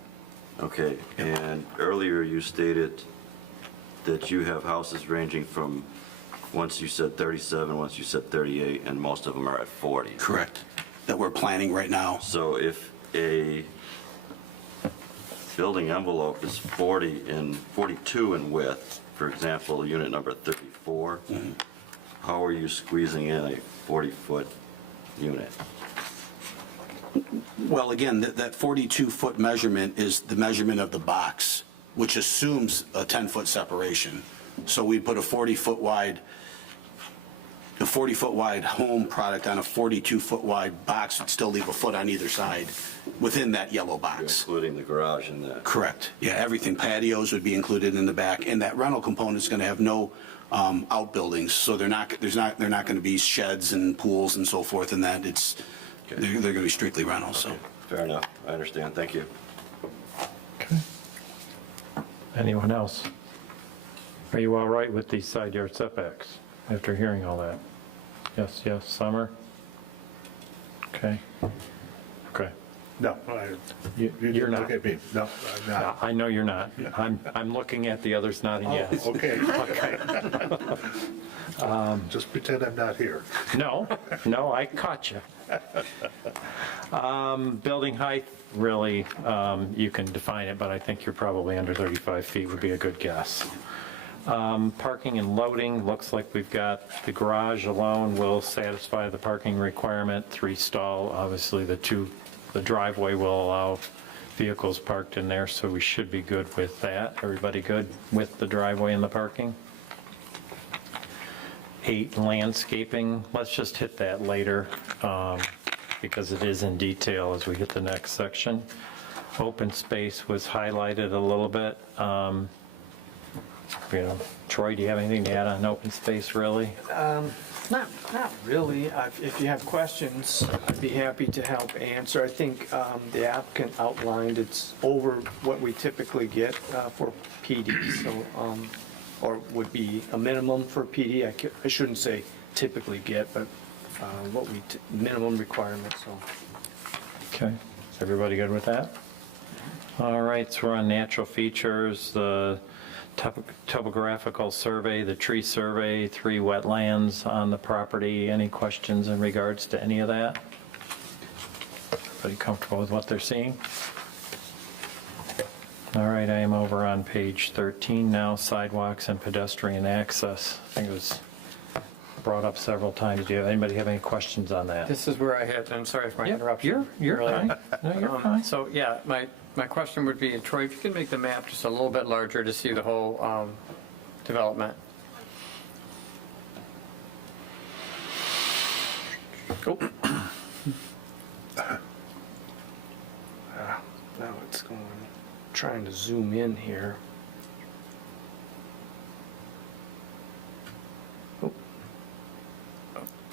Okay, and earlier you stated that you have houses ranging from, once you said 37, once you said 38, and most of them are at 40. Correct. That we're planning right now. So if a building envelope is 42 in width, for example, unit number 34, how are you squeezing in a 40-foot unit? Well, again, that 42-foot measurement is the measurement of the box, which assumes a 10-foot separation. So we put a 40-foot wide home product on a 42-foot wide box would still leave a foot on either side within that yellow You're box. including the garage in that? Correct. Yeah, everything. Patios would be included in the back, and that rental component is going to have no outbuildings, so they're not going to be sheds and pools and so forth. And that they're going to be strictly rentals. So. Fair enough, I understand, thank you. Okay. Anyone else? Are you all right with these side yard setbacks after hearing all that? Yes, Summer? Okay. Okay. No, you You're didn't not. look at me. No, I'm not. I know you're not. I'm looking at the others nodding yes. Okay. Just pretend I'm not here. No, I caught you. Building height, really, you can define it, but I think you're probably under 35 feet would be a good guess. Parking and loading, looks like we've got the garage alone will satisfy the parking requirement, 3 stall. Obviously, the driveway will allow vehicles parked in there, so we should be good with that. Everybody good with the driveway and the parking? 8, landscaping, let's just hit that later, because it is in detail as we hit the next section. Open space was highlighted a little bit. Troy, do you have anything to add on open space, really? Not really. If you have questions, I'd be happy to help answer. I think the applicant outlined it's over what we typically get for PD, so, or would be a minimum for PD. I shouldn't say typically get, but what we, minimum requirements, so. Okay, is everybody good with that? All right, so we're on natural features, the topographical survey, the tree survey, 3 wetlands on the property. Any questions in regards to any of that? Everybody comfortable with what they're seeing? All right, I am over on page 13 now, sidewalks and pedestrian access. I think it was brought up several times. Do you have, anybody have any questions on that? This is where I hit, I'm sorry for my interruption. You're fine. No, you're fine. So, yeah, my question would be, Troy, if you could make the map just a little bit larger to see the whole development. Oh. Now it's going, trying to zoom in here.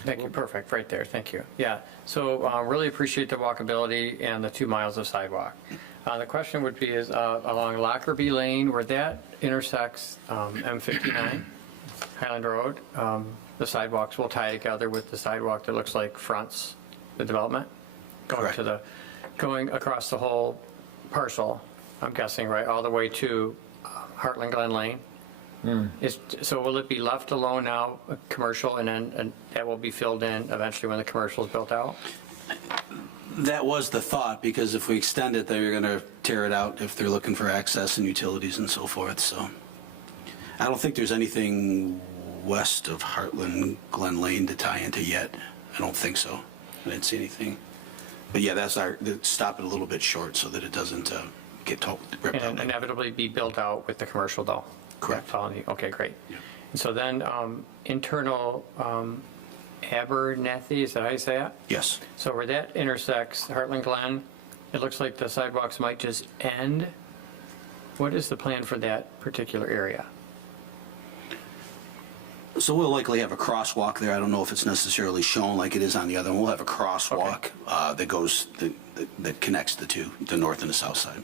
Thank you, perfect, right there, thank you. Yeah, so really appreciate the walkability and the 2 miles of sidewalk. The question would be is along Lockerbie Lane, where that intersects M59, Highland Road, the sidewalks will tie together with the sidewalk that looks like fronts the development, Correct. going across the whole parcel, I'm guessing, right, all the way to Heartland Glen Lane. So will it be left alone now, commercial, and then that will be filled in eventually when the commercial is built out? That was the thought, because if we extend it, they're going to tear it out if they're looking for access and utilities and so forth, so. I don't think there's anything west of Heartland Glen Lane to tie into yet. I don't think so. I didn't see anything. But yeah, that's stop it a little bit short so that it doesn't get ripped And out. inevitably be built out with the commercial though? Correct. Following you. Okay, great. Yeah. And so then internal Abernethy, is that how you say it? Yes. So where that intersects Heartland Glen, it looks like the sidewalks might just end. What is the plan for that particular area? So we'll likely have a crosswalk there. I don't know if it's necessarily shown like it is on the other one. We'll have a crosswalk that goes, that connects the two, the north and the south side.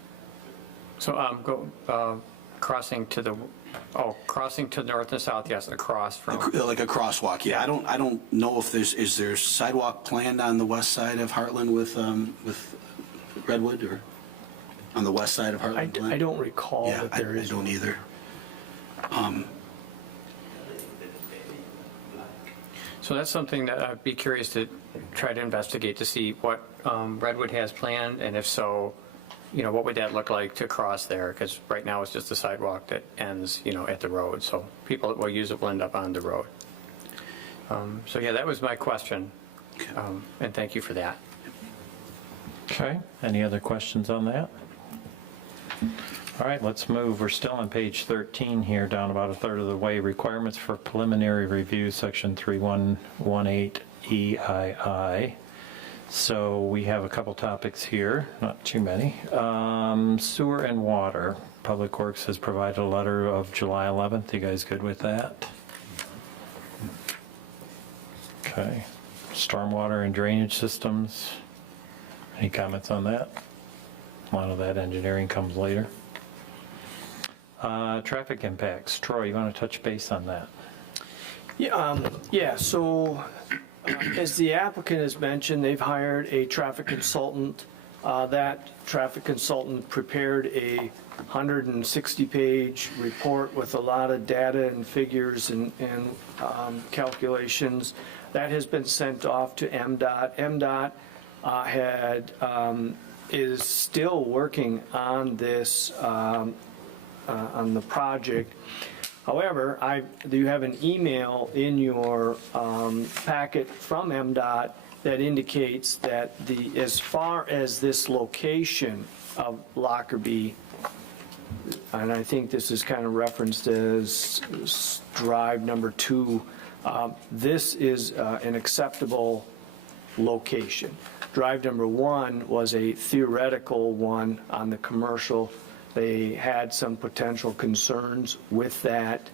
So crossing to the north and south, yes, across from. Like a crosswalk, yeah. I don't know if is there sidewalk planned on the west side of Heartland with Redwood, or on the west side of Heartland? I don't recall Yeah, that there I is. don't either. So that's something that I'd be curious to try to investigate to see what Redwood has planned, and if so, what would that look like to cross there? Because right now it's just a sidewalk that ends, at the road, so people that will use it will end up on the road. So yeah, that was my question, and thank you for that. Okay, any other questions on that? All right, let's move. We're still on page 13 here, down about a third of the way. Requirements for preliminary review, section 3118 EII. So we have a couple topics here, not too many. Sewer and water. Public Works has provided a letter of July 11th. You guys good with that? Okay. Stormwater and drainage systems. Any comments on that? A lot of that engineering comes later. Traffic impacts. Troy, you want to touch base on that? Yeah, so as the applicant has mentioned, they've hired a traffic consultant That traffic consultant prepared a 160-page report with a lot of data and figures and calculations. That has been sent off to MDOT. MDOT is still working on this, on the project. However, you have an email in your packet from MDOT that indicates that as far as this location of Lockerbie, and I think this is kind of referenced as drive number 2, this is an acceptable location. Drive number 1 was a theoretical one on the commercial. They had some potential concerns with that.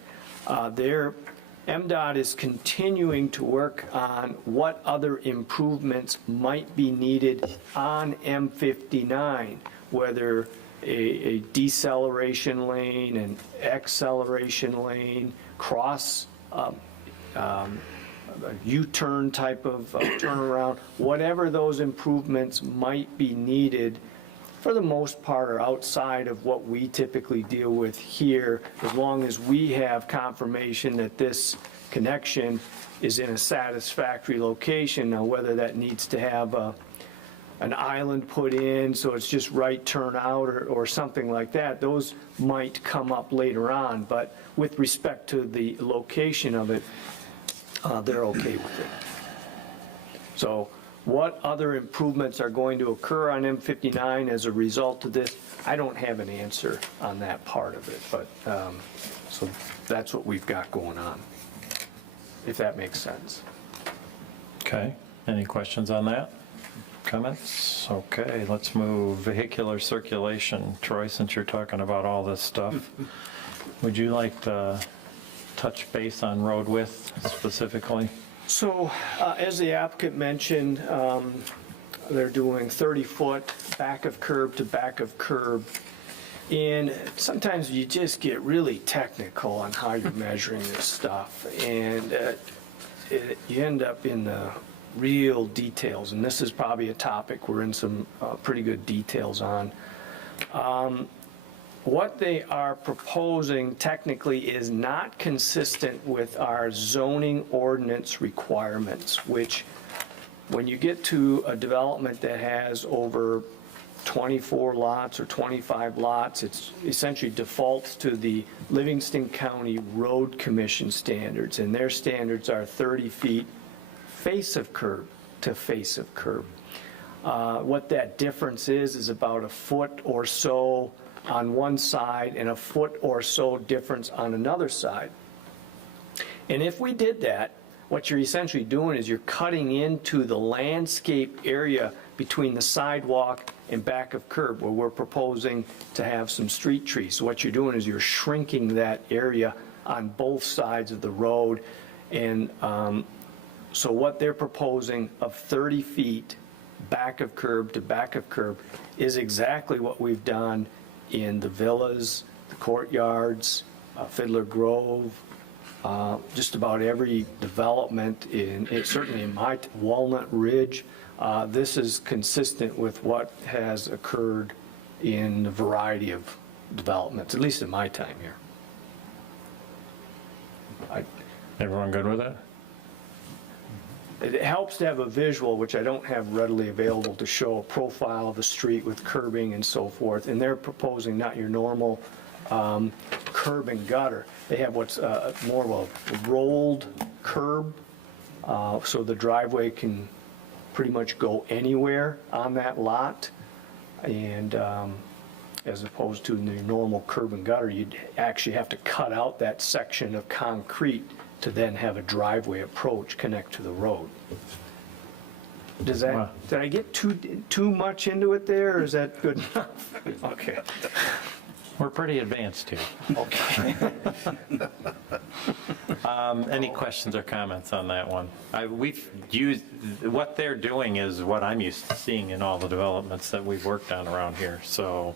MDOT is continuing to work on what other improvements might be needed on M59, whether a deceleration lane, an acceleration lane, cross a U-turn type of turnaround, whatever those improvements might be needed, for the most part are outside of what we typically deal with here, as long as we have confirmation that this connection is in a satisfactory location. Now, whether that needs to have an island put in so it's just right turn out or something like that, those might come up later on. But with respect to the location of it, they're okay with it. So what other improvements are going to occur on M59 as a result of this? I don't have an answer on that part of it, but so that's what we've got going on, if that makes sense. Okay, any questions on that? Comments? Okay, let's move vehicular circulation. Troy, since you're talking about all this stuff, would you like to touch base on road width specifically? So, as the applicant mentioned, they're doing 30-foot back of curb to back of curb. And sometimes you just get really technical on how you're measuring this stuff. And you end up in the real details. And this is probably a topic we're in some pretty good details on. What they are proposing technically is not consistent with our zoning ordinance requirements, which when you get to a development that has over 24 lots or 25 lots, it's essentially defaults to the Livingston County Road Commission standards, and their standards are 30 feet face of curb to face of curb. What that difference is about a foot or so on one side and a foot or so difference on another side. And if we did that, what you're essentially doing is you're cutting into the landscape area between the sidewalk and back of curb, where we're proposing to have some street trees. So what you're doing is you're shrinking that area on both sides of the road. And so what they're proposing of 30 feet back of curb to back of curb is exactly what we've done in the villas, the courtyards, Fiddler Grove, just about every development, certainly in my Walnut Ridge. This is consistent with what has occurred in a variety of developments, at least in my time here. Everyone good with it? It helps to have a visual, which I don't have readily available, to show a profile of the street with curbing and so forth. And they're proposing not your normal curb and gutter. They have what's more of a rolled curb, so the driveway can pretty much go anywhere on that lot. And as opposed to the normal curb and gutter, you'd actually have to cut out that section of concrete to then have a driveway approach connect to the road. Does that, Wow. did I get too much into it there, or is that good enough? Okay. We're pretty advanced here. Okay. Any questions or comments on that one? We've used, what they're doing is what I'm used to seeing in all the developments that we've worked on around here. So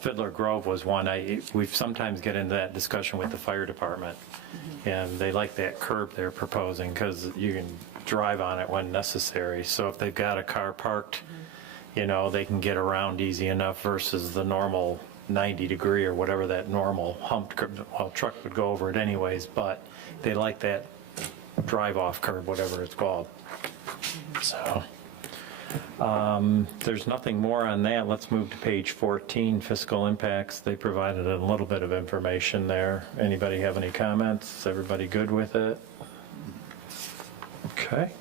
Fiddler Grove was one. We've sometimes get into that discussion with the fire department, and they like that curb they're proposing because you can drive on it when necessary. So if they've got a car parked they can get around easy enough versus the normal 90-degree or whatever that normal humped curb. Well, truck would go over it anyways, but they like that drive-off curb, whatever it's called. So, there's nothing more on that. Let's move to page 14, fiscal impacts. They provided a little bit of information there. Anybody have any comments? Is everybody good with it? Okay.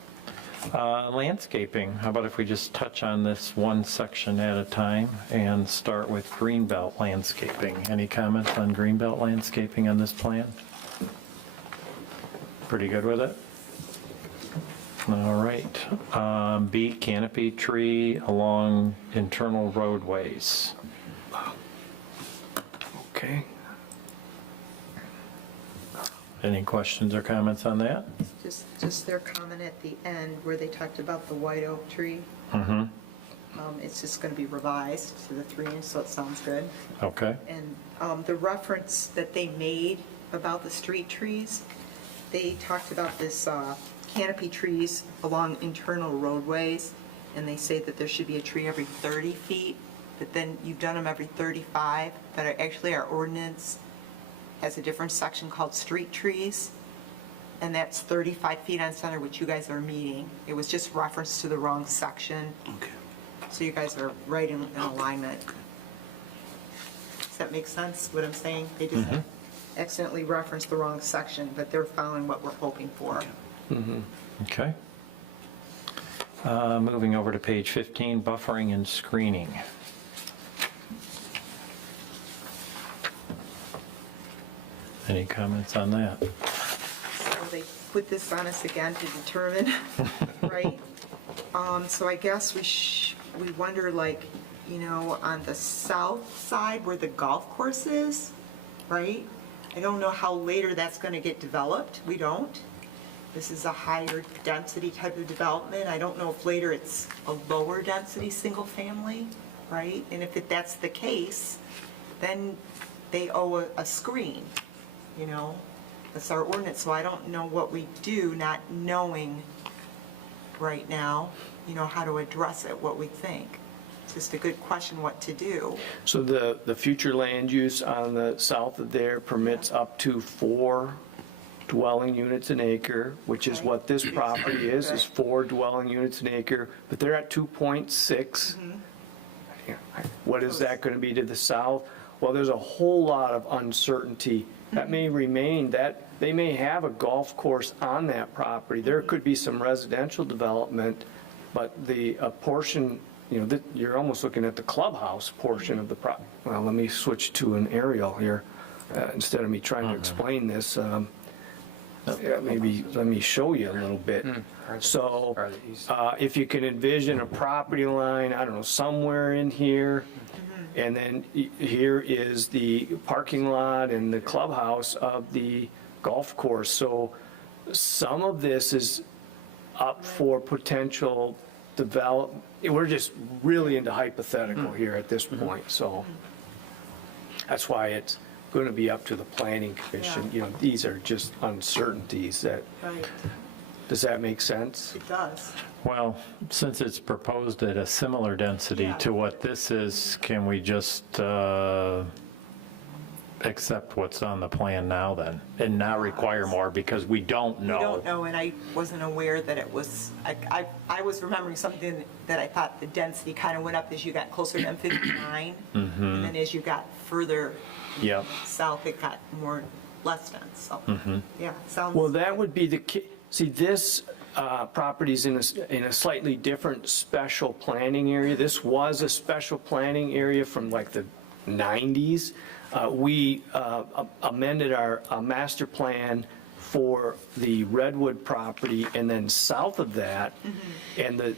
Landscaping, how about if we just touch on this one section at a time and start with Greenbelt landscaping? Any comments on Greenbelt landscaping on this plan? Pretty good with it? All right. B, canopy tree along internal roadways. Okay. Any questions or comments on that? Just their comment at the end where they talked about the white oak tree. It's just going to be revised to the 3-inch, so it sounds good. Okay. And the reference that they made about the street trees, they talked about this canopy trees along internal roadways, and they say that there should be a tree every 30 feet, but then you've done them every 35, but actually our ordinance has a different section called street trees, and that's 35 feet on center, which you guys are meeting. It was just reference to the wrong section, Okay. so you guys are right in alignment. Does that make sense, what I'm saying? They just accidentally referenced the wrong section, but they're following what we're hoping for. Okay. Moving over to page 15, buffering and screening. Any comments on that? So they put this on us again to determine, right? So I guess we wonder, like, on the south side where the golf course is, right? I don't know how later that's going to get developed. We don't. This is a higher density type of development. I don't know if later it's a lower density single family, right? And if that's the case, then they owe a screen, That's our ordinance, so I don't know what we do, not knowing right now, how to address it, what we think. It's just a good question what to do. So the future land use on the south of there permits up to 4 dwelling units an acre, which is Okay. what this property is 4 dwelling units an acre, but they're at 2.6. What is that going to be to the south? Well, there's a whole lot of uncertainty. That may remain, that they may have a golf course on that property. There could be some residential development, but a portion, you're almost looking at the clubhouse portion of the well, let me switch to an aerial here, instead of me trying to explain this. Maybe let me show you a little bit. So if you can envision a property line, I don't know, somewhere in here, and then here is the parking lot and the clubhouse of the golf course. So some of this is up for potential development. We're just really into hypothetical here at this point, so that's why it's going to be up to the planning commission. These are just uncertainties that, Right, does that make sense? it does. Well, since it's proposed at a similar density to what this is, can we just accept what's on the plan now then? And not require more because we don't know? We don't know, and I wasn't aware that it was, I was remembering something that I thought the density kind of went up as you got closer to M59, and then as you got further Yep. south, it got less dense, so, yeah, sounds. Well, that would be see, this property's in a slightly different special planning area. This was a special planning area from like the 90s. We amended our master plan for the Redwood property, and then south of that, and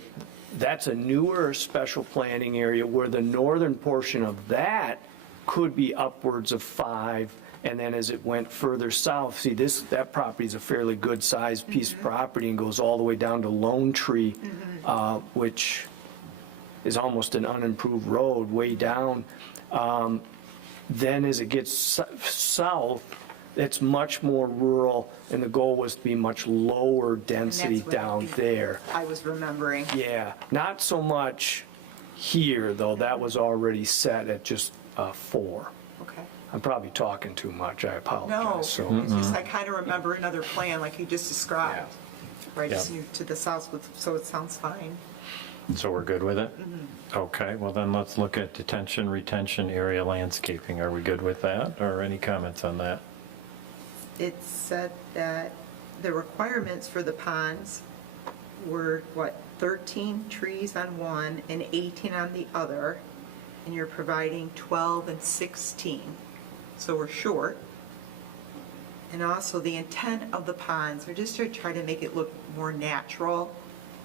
that's a newer special planning area where the northern portion of that could be upwards of 5, and then as it went further south, see that property is a fairly good sized piece of property and goes all the way down to Lone Tree, which is almost an unimproved road way down. Then as it gets south, it's much more rural, and the goal was to be much lower density what down there. I was remembering. Yeah, not so much here, though, that was already set at just 4. Okay. I'm probably talking too much, I No, apologize. So, it's just, I kind of remember another plan like you just described. Right, just Yeah. moved to the south, so it sounds fine. So we're good with it? Okay, well then let's look at detention, retention area landscaping. Are we good with that, or any comments on that? It said that the requirements for the ponds were, 13 trees on one and 18 on the other, and you're providing 12 and 16. So we're short. And also the intent of the ponds, we're just to try to make it look more natural.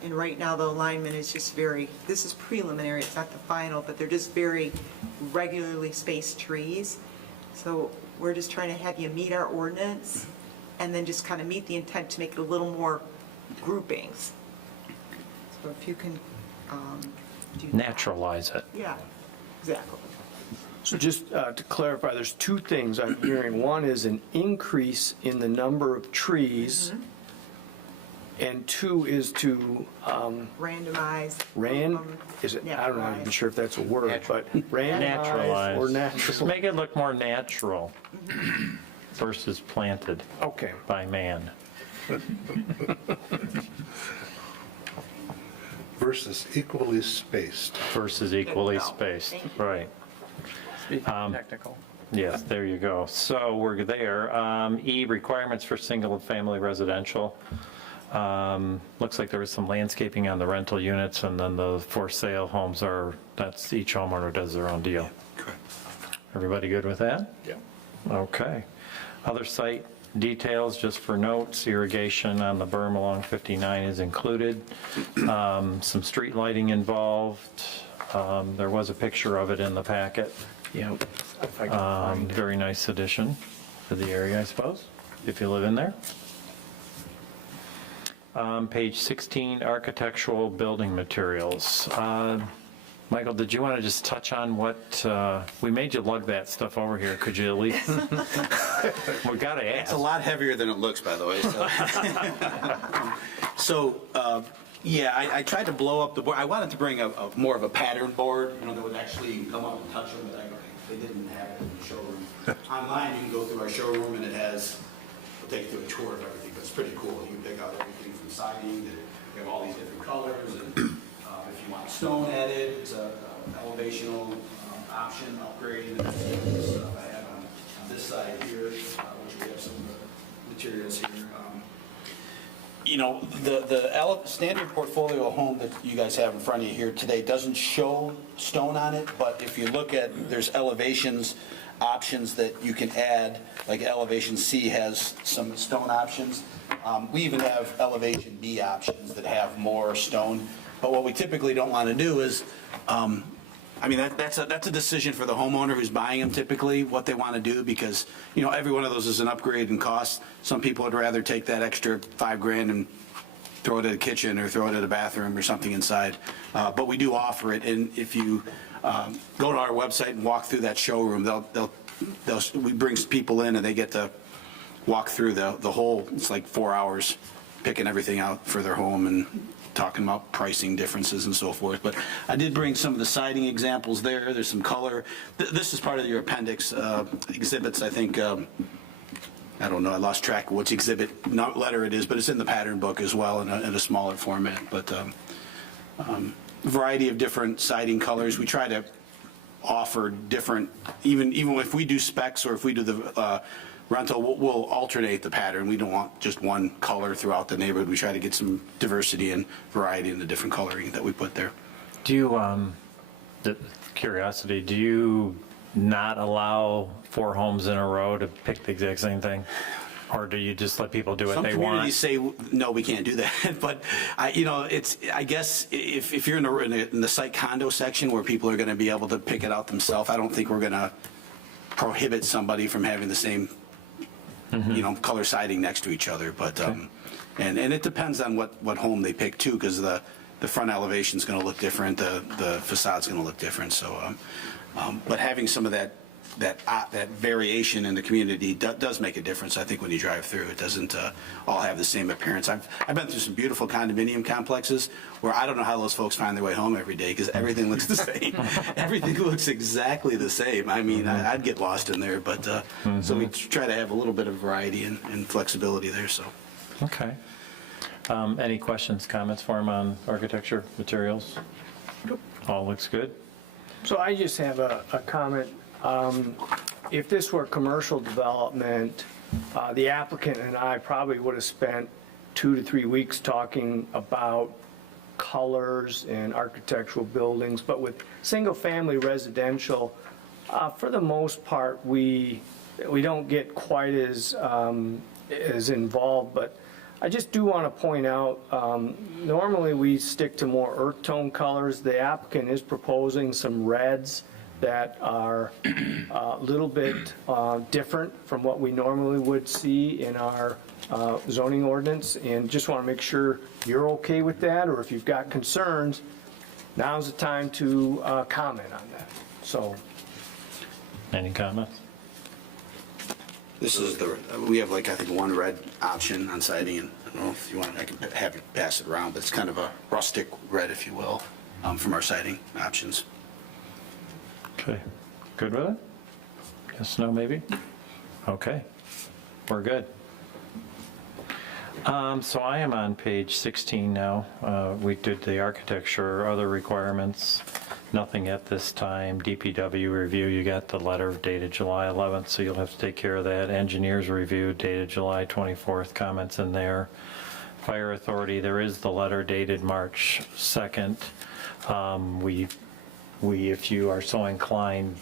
And right now, the alignment is just this is preliminary, it's not the final, but they're just very regularly spaced trees. So we're just trying to have you meet our ordinance and then just kind of meet the intent to make it a little more groupings. So if you can do that. Naturalize it. Yeah, exactly. so just to clarify, there's 2 things I'm hearing. One is an increase in the number of trees, and 2 is to Randomize. is it, I don't know, I'm not even sure if that's a word, but Naturalize. randomize or Just natural. make it look more natural versus planted Okay, by man. Versus equally spaced. Versus equally go. spaced, Thank you. right. Technical. Yes, there you go. So we're there. E, requirements for single-family residential. Looks like there was some landscaping on the rental units, and then the for-sale homes that's each homeowner does their own deal. Correct. Everybody good with that? Yeah. Okay. Other site details, just for notes, irrigation on the berm along 59 is included. Some street lighting involved. There was a picture of it in the packet. yeah. If I can find it. Very nice addition to the area, I suppose, if you live in there. Page 16, architectural building materials. Michael, did you want to just touch on what, we made you lug that stuff over here. Could you at least, we got to It's ask. a lot heavier than it looks, by the way. So, yeah, I tried to blow up the board. I wanted to bring a more of a pattern board, that would actually come up and touch them, but they didn't have it in the showroom. Online, you can go through our showroom, and we'll take you through a tour of everything, but it's pretty cool. You can pick out everything from siding, we have all these different colors, and if you want stone added, it's a elevational option, upgrading the stuff I have on this side here, which we have some of the materials here. The standard portfolio home that you guys have in front of you here today doesn't show stone on it, but if you look at, there's elevations options that you can add, like elevation C has some stone options. We even have elevation B options that have more stone, but what we typically don't want to do is, that's a decision for the homeowner who's buying them typically, what they want to do, because, every one of those is an upgrade in cost. Some people would rather take that extra $5,000 and throw it at a kitchen or throw it at a bathroom or something inside. But we do offer it, and if you go to our website and walk through that showroom, we bring people in and they get to walk through the whole, it's like 4 hours picking everything out for their home and talking about pricing differences and so forth. But I did bring some of the siding examples there. There's some color. This is part of your appendix exhibits, I think. I don't know, I lost track of which exhibit letter it is, but it's in the pattern book as well in a smaller format. But variety of different siding colors. We try to offer different, even if we do specs or if we do the rental, we'll alternate the pattern. We don't want just one color throughout the neighborhood. We try to get some diversity and variety in the different coloring that we put there. Do you, curiosity, do you not allow 4 homes in a row to pick the exact same thing? Or do you just let people do what Some they communities want? say, no, we can't do that. But, I guess if you're in the site condo section where people are going to be able to pick it out themselves, I don't think we're going to prohibit somebody from having the same, color siding next to each other. But, and it depends on what home they pick too, because the front elevation's going to look different, the facade's going to look different. So, but having some of that that variation in the community does make a difference. I think when you drive through, it doesn't all have the same appearance. I've been through some beautiful condominium complexes where I don't know how those folks find their way home every day because everything looks the same. Everything looks exactly the same. I mean, I'd get lost in there, but so we try to have a little bit of variety and flexibility there. So. Okay. Any questions, comments for him on architecture materials? All looks good? So I just have a comment. If this were commercial development, the applicant and I probably would have spent 2 to 3 weeks talking about colors and architectural buildings, but with single-family residential, for the most part, we don't get quite as involved, but I just do want to point out, normally we stick to more earth tone colors. The applicant is proposing some reds that are a little bit different from what we normally would see in our zoning ordinance, and just want to make sure you're okay with that, or if you've got concerns, now's the time to comment on that. So, Any comments? This is we have like, I think, one red option on siding, and I don't know if you want, I can have you pass it around, but it's kind of a rustic red, if you will, from our siding options. Okay. Good with it? Yes, no, maybe? Okay. We're good. So I am on page 16 now. We did the architecture, other requirements, nothing at this time. DPW review, you got the letter dated July 11th, so you'll have to take care of that. Engineers review dated July 24th, comments in there. Fire authority, there is the letter dated March 2nd. If you are so inclined,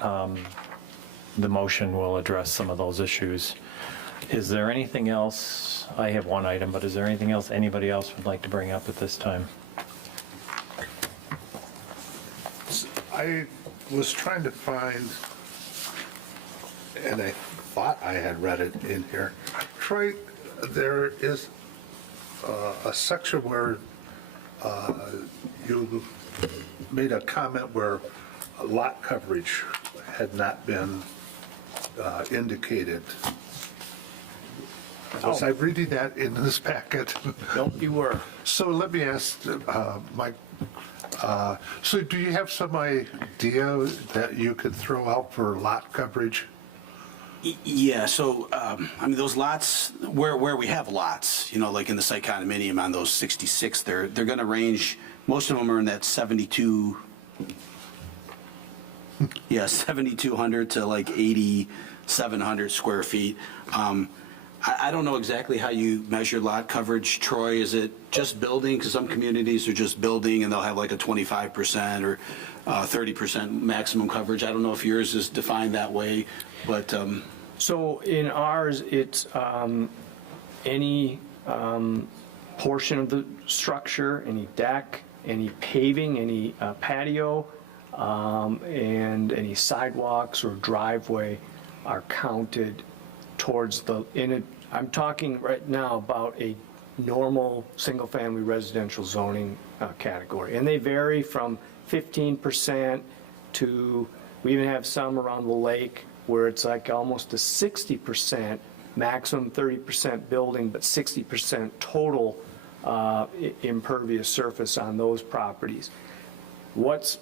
the motion will address some of those issues. Is there anything else? I have one item, but is there anything else anybody else would like to bring up at this time? I was trying to find, and I thought I had read it in here. Troy, there is a section where you made a comment where lot coverage had not been indicated. Was I reading that in this packet? don't you worry. So let me ask, Mike, so do you have some idea that you could throw out for lot coverage? Yeah, so, I mean, those lots, where we have lots, you know, like in the site condominium on those 66, they're going to range, most of them are in that 7,200 to like 8,700 square feet. I don't know exactly how you measure lot coverage, Troy. Is it just building? Because some communities are just building and they'll have like a 25% or 30% maximum coverage. I don't know if yours is defined that way, but. So in ours, it's any portion of the structure, any deck, any paving, any patio, and any sidewalks or driveway are counted towards I'm talking right now about a normal single-family residential zoning category. And they vary from 15% to, we even have some around the lake where it's like almost a 60%, maximum 30% building, but 60% total impervious surface on those properties. What's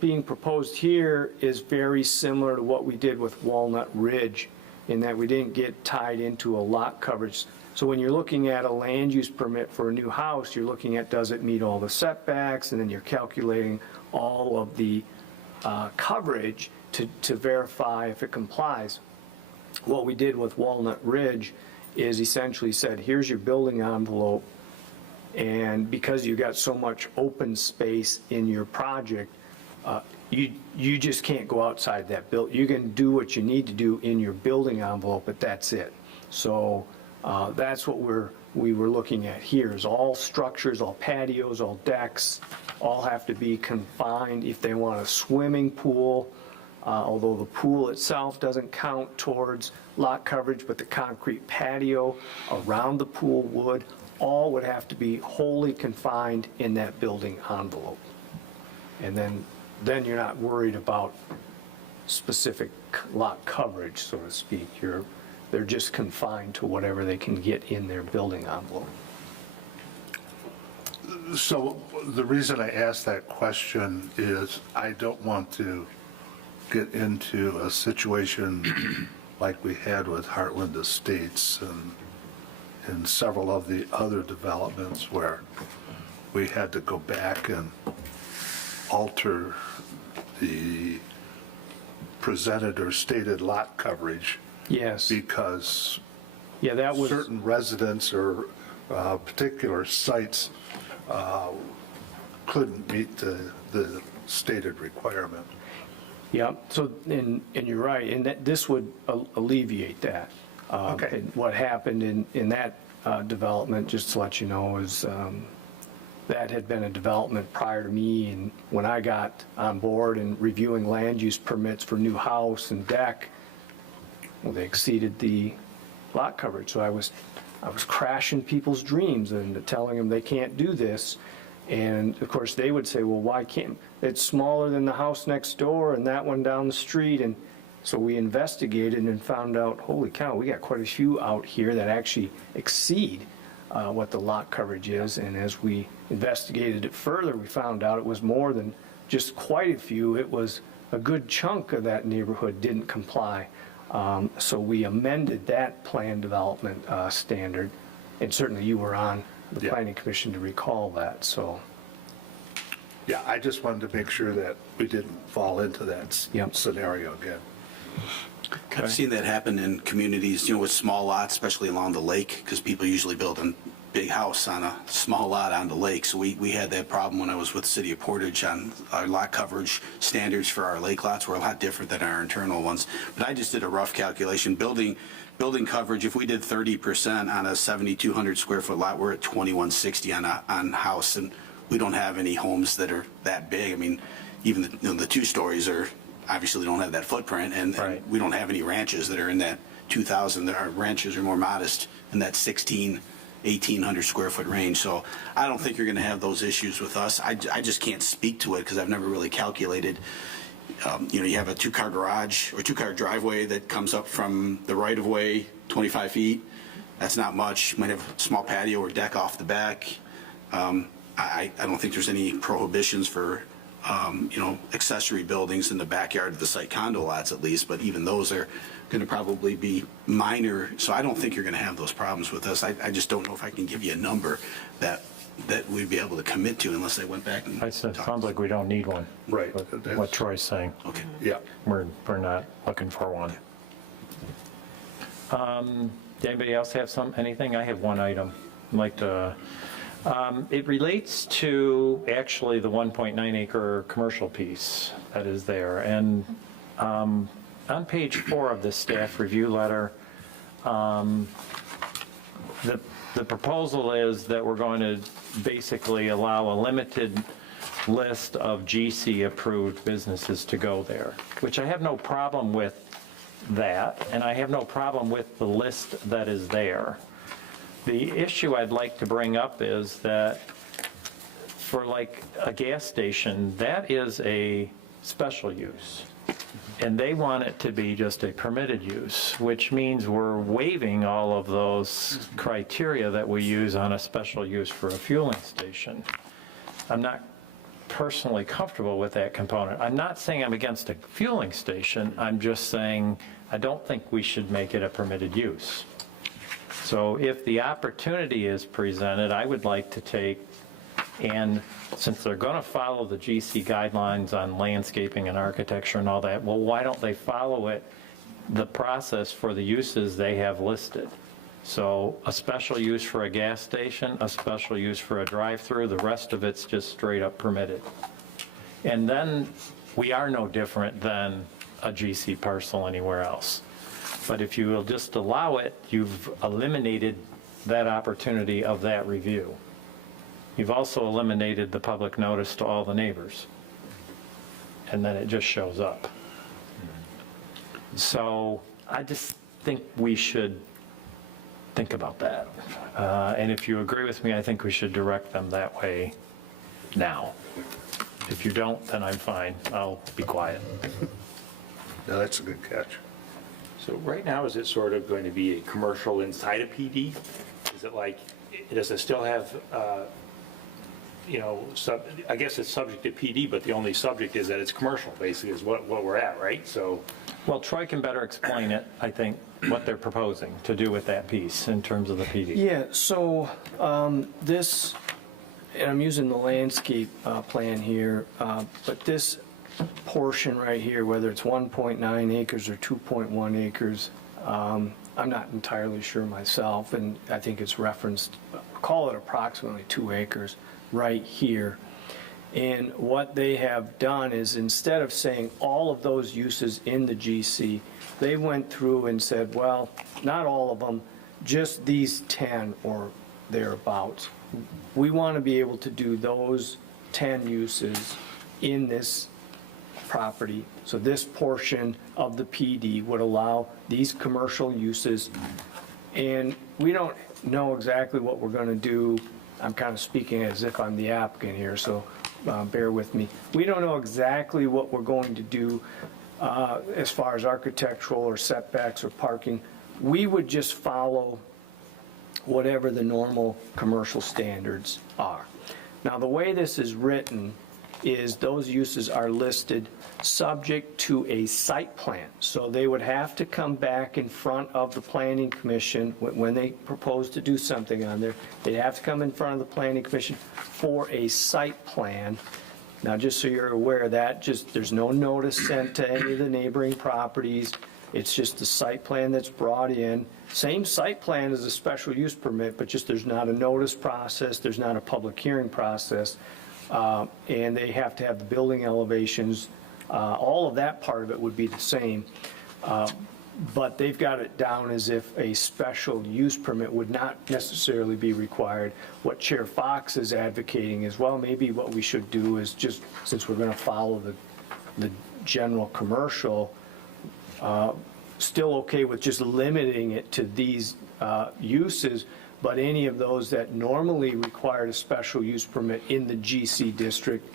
being proposed here is very similar to what we did with Walnut Ridge, in that we didn't get tied into a lot coverage. So when you're looking at a land use permit for a new house, you're looking at, does it meet all the setbacks, and then you're calculating all of the coverage to verify if it complies. What we did with Walnut Ridge is essentially said, here's your building envelope, and because you got so much open space in your project, you just can't go outside that build. You can do what you need to do in your building envelope, but that's it. So that's what we were looking at here, is all structures, all patios, all decks, all have to be confined. If they want a swimming pool, although the pool itself doesn't count towards lot coverage, but the concrete patio around the pool would, all would have to be wholly confined in that building envelope. And then you're not worried about specific lot coverage, so to speak. They're just confined to whatever they can get in their building envelope. So the reason I asked that question is I don't want to get into a situation like we had with Heartland Estates and several of the other developments where we had to go back and alter the presented or stated lot coverage Yes, because yeah, that was, certain residents or particular sites couldn't meet the stated requirement. yeah, so, and you're right, and that, this would alleviate that. Okay. And what happened in that development, just to let you know, is that had been a development prior to me, and when I got on board and reviewing land use permits for new house and deck, well, they exceeded the lot coverage, so I was crashing people's dreams and telling them they can't do this. And of course, they would say, well, why can't, it's smaller than the house next door and that one down the street. And so we investigated and found out, holy cow, we got quite a few out here that actually exceed what the lot coverage is. And as we investigated it further, we found out it was more than just quite a few. It was a good chunk of that neighborhood didn't comply. So we amended that plan development standard, and certainly you were on the Yeah. planning commission to recall that, so. Yeah, I just wanted to make sure that we didn't fall into that Yep. scenario again. I've seen that happen in communities, you know, with small lots, especially along the lake, because people usually build a big house on a small lot on the lake. So we had that problem when I was with the city of Portage on our lot coverage standards for our lake lots were a lot different than our internal ones. But I just did a rough calculation. Building coverage, if we did 30% on a 7,200 square foot lot, we're at 2,160 on house, and we don't have any homes that are that big. I mean, even the 2 stories are obviously don't have that footprint, and Right. we don't have any ranches that are in that 2,000. Our ranches are more modest in that 1,800 square foot range. So I don't think you're going to have those issues with us. I just can't speak to it because I've never really calculated. You know, you have a 2-car garage or 2-car driveway that comes up from the right of way 25 feet. That's not much. You might have a small patio or deck off the back. I don't think there's any prohibitions for you know, accessory buildings in the backyard of the site, condo lots at least, but even those are going to probably be minor. So I don't think you're going to have those problems with us. I just don't know if I can give you a number that we'd be able to commit to unless I went back and It sounds like we don't need one. Right. What Troy's saying. Okay. Yeah. We're not looking for one. Anybody else have anything? I have one item. I'd like to, it relates to actually the 1.9 acre commercial piece that is there. And on page 4 of the staff review letter, the proposal is that we're going to basically allow a limited list of GC-approved businesses to go there, which I have no problem with that, and I have no problem with the list that is there. The issue I'd like to bring up is that for like a gas station, that is a special use. And they want it to be just a permitted use, which means we're waiving all of those criteria that we use on a special use for a fueling station. I'm not personally comfortable with that component. I'm not saying I'm against a fueling station, I'm just saying I don't think we should make it a permitted use. So if the opportunity is presented, I would like to take, and since they're going to follow the GC guidelines on landscaping and architecture and all that, well, why don't they follow it, the process for the uses they have listed? So a special use for a gas station, a special use for a drive-through, the rest of it's just straight up permitted. And then we are no different than a GC parcel anywhere else. But if you will just allow it, you've eliminated that opportunity of that review. You've also eliminated the public notice to all the neighbors. And then it just shows up. So I just think we should think about that. And if you agree with me, I think we should direct them that way now. If you don't, then I'm fine. I'll be quiet. No, that's a good catch. So right now, is it sort of going to be a commercial inside a PD? Is it like, does it still have, I guess it's subject to PD, but the only subject is that it's commercial, basically, is what we're at, right? So, Well, Troy can better explain it, I think, what they're proposing to do with that piece in terms of the PD. Yeah, so this, and I'm using the landscape plan here, but this portion right here, whether it's 1.9 acres or 2.1 acres, I'm not entirely sure myself, and I think it's referenced, call it approximately 2 acres right here. And what they have done is, instead of saying all of those uses in the GC, they went through and said, well, not all of them, just these 10 or thereabouts. We want to be able to do those 10 uses in this property. So this portion of the PD would allow these commercial uses. And we don't know exactly what we're going to do. I'm kind of speaking as if I'm the applicant here, so bear with me. We don't know exactly what we're going to do as far as architectural or setbacks or parking. We would just follow whatever the normal commercial standards are. Now, the way this is written is those uses are listed subject to a site plan. So they would have to come back in front of the planning commission when they propose to do something on there. They'd have to come in front of the planning commission for a site plan. Now, just so you're aware of that, there's no notice sent to any of the neighboring properties. It's just the site plan that's brought in. Same site plan as a special use permit, but just there's not a notice process, there's not a public hearing process. And they have to have the building elevations. All of that part of it would be the same. But they've got it down as if a special use permit would not necessarily be required. What Chair Fox is advocating is, well, maybe what we should do is just, since we're going to follow the general commercial, still okay with just limiting it to these uses, but any of those that normally required a special use permit in the GC district,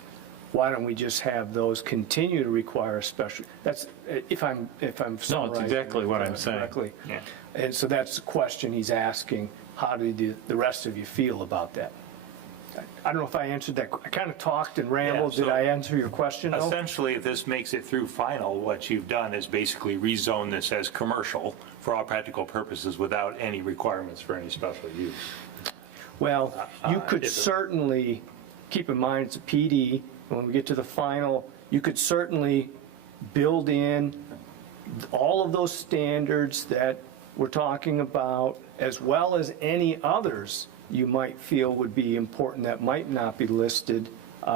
why don't we just have those continue to require a special? That's, if I'm summarizing exactly what I'm saying. correctly. Yeah. And so that's the question he's asking, how do the rest of you feel about that? I don't know if I answered that. I kind of talked and rambled. Yeah, so Did I answer your question, though? essentially, if this makes it through final, what you've done is basically rezone this as commercial for all practical purposes without any requirements for any special use. Well, you could if it- certainly, keep in mind, it's a PD, and when we get to the final, you could certainly build in all of those standards that we're talking about, as well as any others you might feel would be important that might not be listed.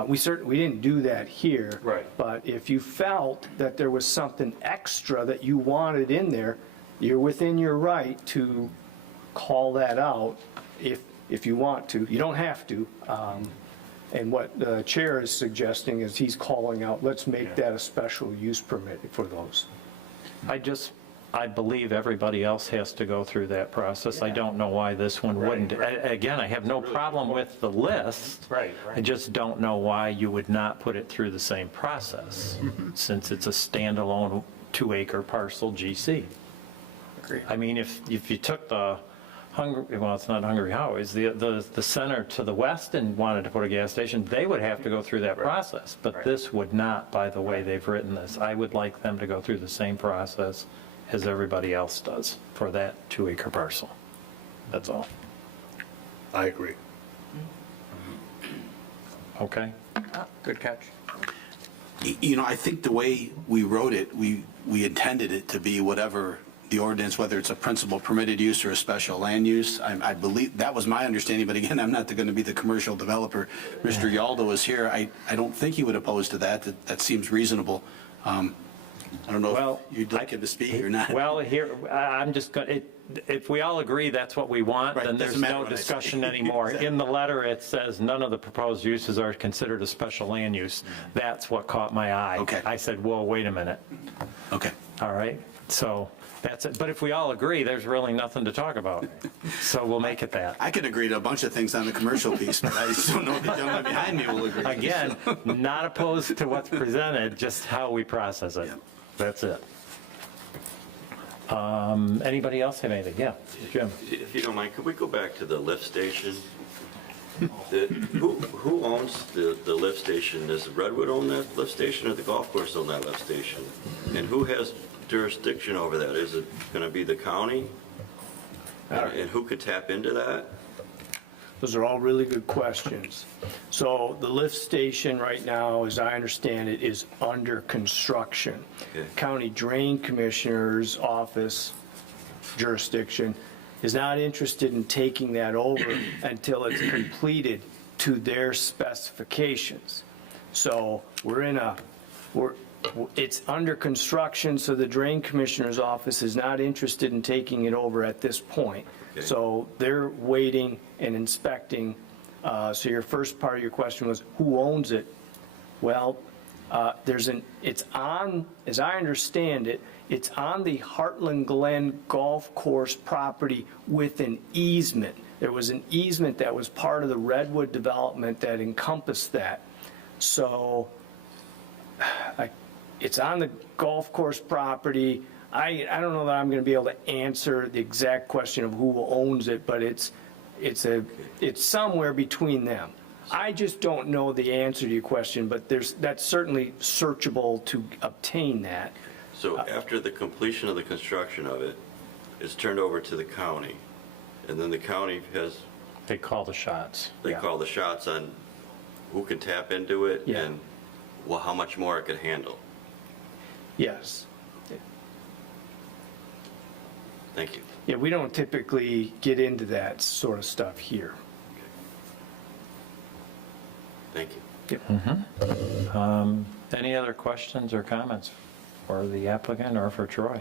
We didn't do that here. Right. But if you felt that there was something extra that you wanted in there, you're within your right to call that out if you want to. You don't have to. And what the chair is suggesting is he's calling out, let's make that a special use permit for those. I believe everybody else has to go through that process. I don't know why this one wouldn't. Again, I have no problem with the list. Right. I just don't know why you would not put it through the same process, since it's a standalone 2-acre parcel GC. Agree. I mean, if you took the it's not Hungry Howie's, the center to the west and wanted to put a gas station, they would have to go through that process. But this would not, by the way they've written this. I would like them to go through the same process as everybody else does for that 2-acre parcel. That's all. I agree. Okay? Good catch. I think the way we wrote it, we intended it to be whatever the ordinance, whether it's a principal permitted use or a special land use. I believe, that was my understanding, but again, I'm not going to be the commercial developer. Mr. Yaldo is here. I don't think he would oppose to that. That seems reasonable. I don't know Well, if you'd like him to speak or not. Well, here, I'm just going, if we all agree that's what we want, Right, then there's doesn't matter no what I say. discussion anymore. In the letter, it says none of the proposed uses are considered a special land use. That's what caught my eye. Okay. I said, whoa, wait a minute. Okay. All right, so that's it. But if we all agree, there's really nothing to talk about. So we'll make it that. I could agree to a bunch of things on the commercial piece, but I just don't know if the gentleman behind me will agree. Again, not opposed to what's presented, just how we process it. Yeah. That's it. Anybody else have anything? Yeah, Jim? If you don't mind, could we go back to the lift station? Who owns the lift station? Does Redwood own that lift station or the golf course own that lift station? And who has jurisdiction over that? Is it going to be the county? And who could tap into that? Those are all really good questions. So the lift station right now, as I understand it, is under construction. Okay. County Drain Commissioner's office jurisdiction is not interested in taking that over until it's completed to their specifications. So it's under construction, so the Drain Commissioner's office is not interested in taking it over at this point. Okay. So they're waiting and inspecting. So your first part of your question was, who owns it? Well, it's on, as I understand it, it's on the Heartland Glen Golf Course property with an easement. There was an easement that was part of the Redwood development that encompassed that. So it's on the golf course property. I don't know that I'm going to be able to answer the exact question of who owns it, but it's somewhere between them. I just don't know the answer to your question, but that's certainly searchable to obtain that. So after the completion of the construction of it, it's turned over to the county. And then the county They call the shots. they Yeah. call the shots on who can tap into it Yeah. and how much more it could handle. Yes. Thank you. Yeah, we don't typically get into that sort of stuff here. Thank you. Any other questions or comments for the applicant or for Troy?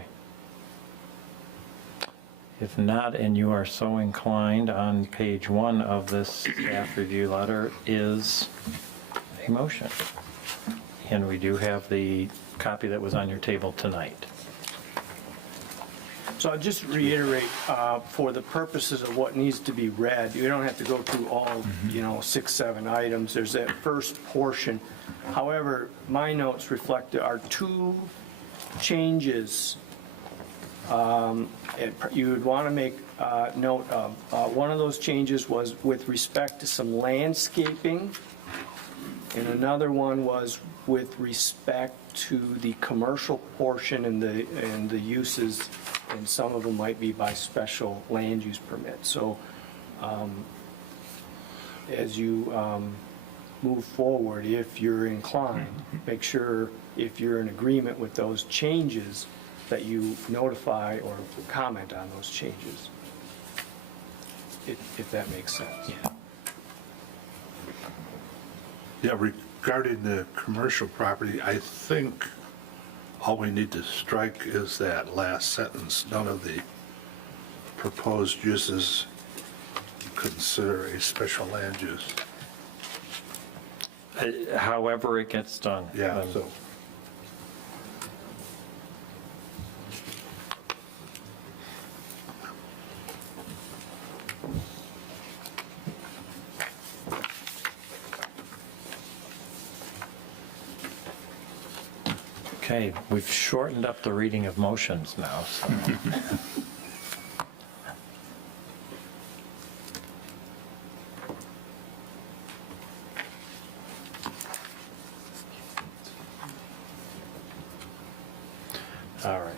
If not, and you are so inclined, on page 1 of this staff review letter is a motion. And we do have the copy that was on your table tonight. So I'll just reiterate, for the purposes of what needs to be read, you don't have to go through all, 6, 7 items. There's that first portion. However, my notes reflect there are 2 changes you would want to make note of. One of those changes was with respect to some landscaping, and another one was with respect to the commercial portion and the uses, and some of them might be by special land use permit. So as you move forward, if you're inclined, make sure if you're in agreement with those changes that you notify or comment on those changes, if that makes sense. Yeah, regarding the commercial property, I think all we need to strike is that last sentence. None of the proposed uses consider a special land use. However it gets done. Yeah, Um, so. Okay, we've shortened up the reading of motions now, so. All right.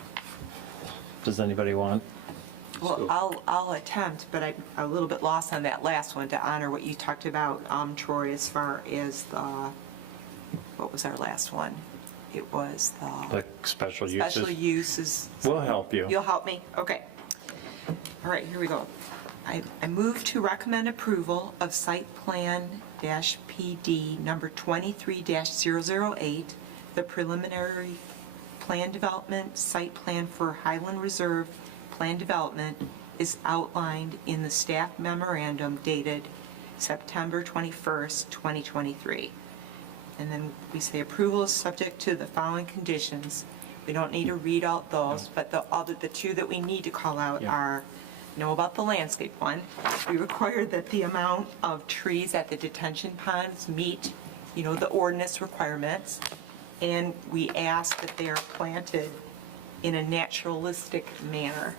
Does anybody want? Well, I'll attempt, but I'm a little bit lost on that last one, to honor what you talked about, Troy, as far as what was our last one? It was The special uses? special uses. We'll help you. You'll help me? Okay. All right, here we go. I move to recommend approval of site plan -PD number 23-008, the preliminary plan development site plan for Highland Reserve plan development is outlined in the staff memorandum dated September 21st, 2023. And then we say approval is subject to the following conditions. We don't need to read out those, but the 2 that we need to call out Yeah. are, know about the landscape one. We require that the amount of trees at the detention ponds meet, the ordinance requirements. And we ask that they are planted in a naturalistic manner.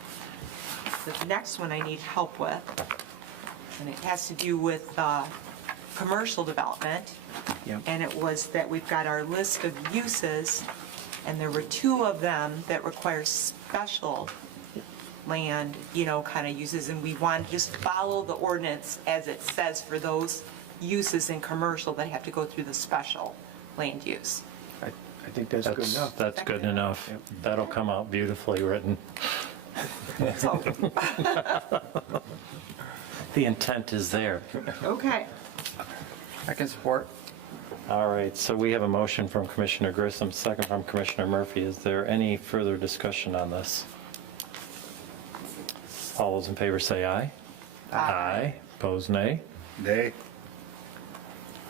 The next one I need help with, and it has to do with commercial development. Yep. And it was that we've got our list of uses, and there were two of them that require special land, kind of uses, and we want to just follow the ordinance as it says for those uses in commercial that have to go through the special land use. I think that's good enough. That's good enough. That'll come out beautifully written. So, The intent is there. okay. I can support. All right, so we have a motion from Commissioner Grissom, second from Commissioner Murphy. Is there any further discussion on this? All those in favor say aye. Aye. Opposed, nay. Nay.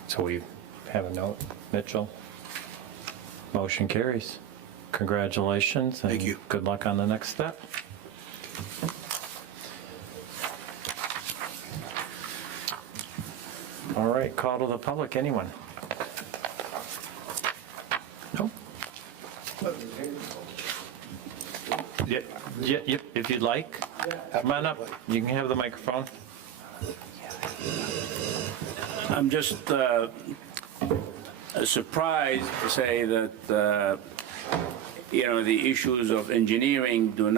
So we have a note. Mitchell? Motion carries. Congratulations. Thank you. And good luck on the next step. All right, call to the public. Anyone? No? Yep, if you'd like. Come on up. You can have the microphone. I'm just surprised to say that, the issues of engineering are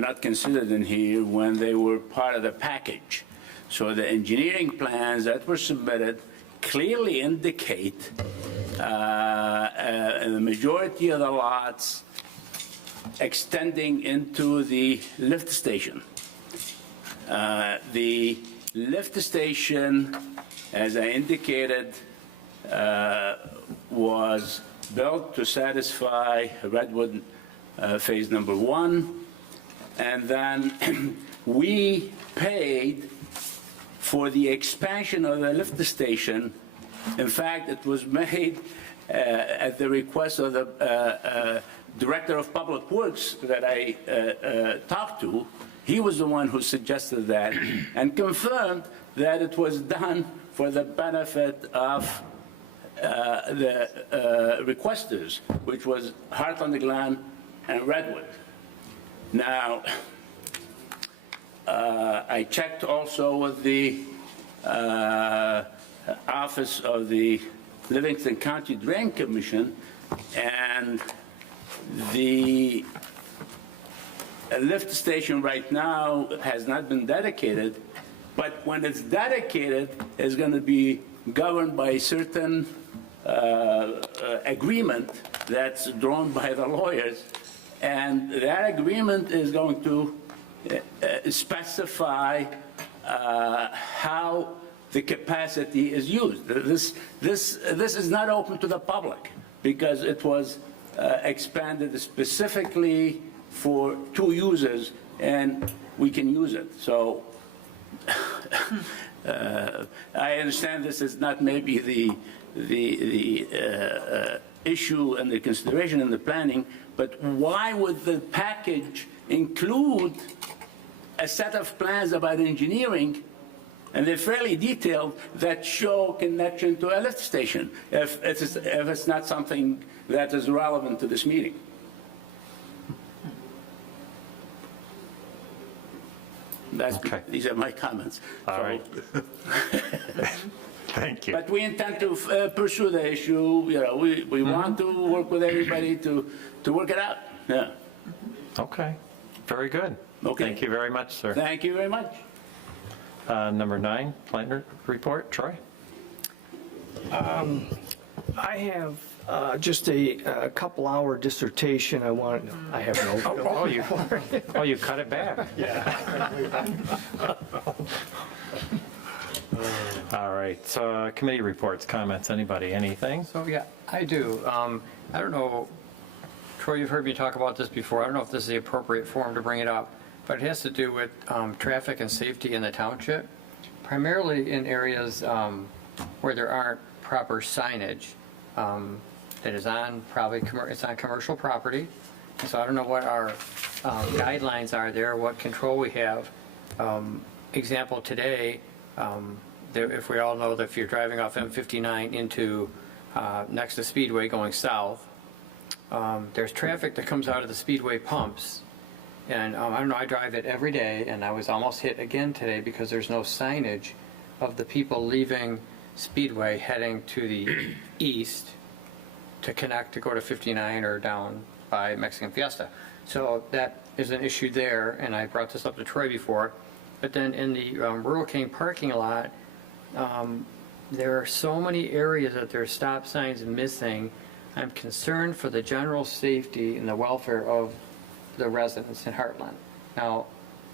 not considered in here when they were part of the package. So the engineering plans that were submitted clearly indicate the majority of the lots extending into the lift station. The lift station, as I indicated, was built to satisfy Redwood Phase Number 1, and then we paid for the expansion of the lift station. In fact, it was made at the request of the Director of Public Works that I talked to. He was the one who suggested that and confirmed that it was done for the benefit of the requesters, which was Heartland Glen and Redwood. Now, I checked also with the Office of the Livingston County Drain Commission, and the lift station right now has not been dedicated, but when it's dedicated, it's going to be governed by a certain agreement that's drawn by the lawyers, and that agreement is going to specify how the capacity is used. This is not open to the public because it was expanded specifically for 2 users, and we can use it. So I understand this is not maybe the issue and the consideration in the planning, but why would the package include a set of plans about engineering, and they're fairly detailed, that show connection to a lift station, if it's not something that is relevant to this meeting? Okay. These are my comments. All So- right. Thank you. But we intend to pursue the issue. We want to work with everybody to work it out. Yeah. Okay, very good. Okay. Thank you very much, sir. Thank you very much. Number 9, planner report. Troy? I have just a couple-hour dissertation I have no. You cut it back. All right, so committee reports, comments, anybody, anything? So, yeah, I do. I don't know, Troy, you've heard me talk about this before. I don't know if this is the appropriate forum to bring it up, but it has to do with traffic and safety in the township, primarily in areas where there aren't proper signage that is on it's on commercial property. So I don't know what our guidelines are there, what control we have. Example today, if we all know that if you're driving off M59 into next to Speedway going south, there's traffic that comes out of the Speedway pumps. And I don't know, I drive it every day, and I was almost hit again today because there's no signage of the people leaving Speedway heading to the east to connect to go to 59 or down by Mexican Fiesta. So that is an issue there, and I brought this up to Troy before. But then in the Rural King parking lot, there are so many areas that there's stop signs missing. I'm concerned for the general safety and the welfare of the residents in Heartland. Now,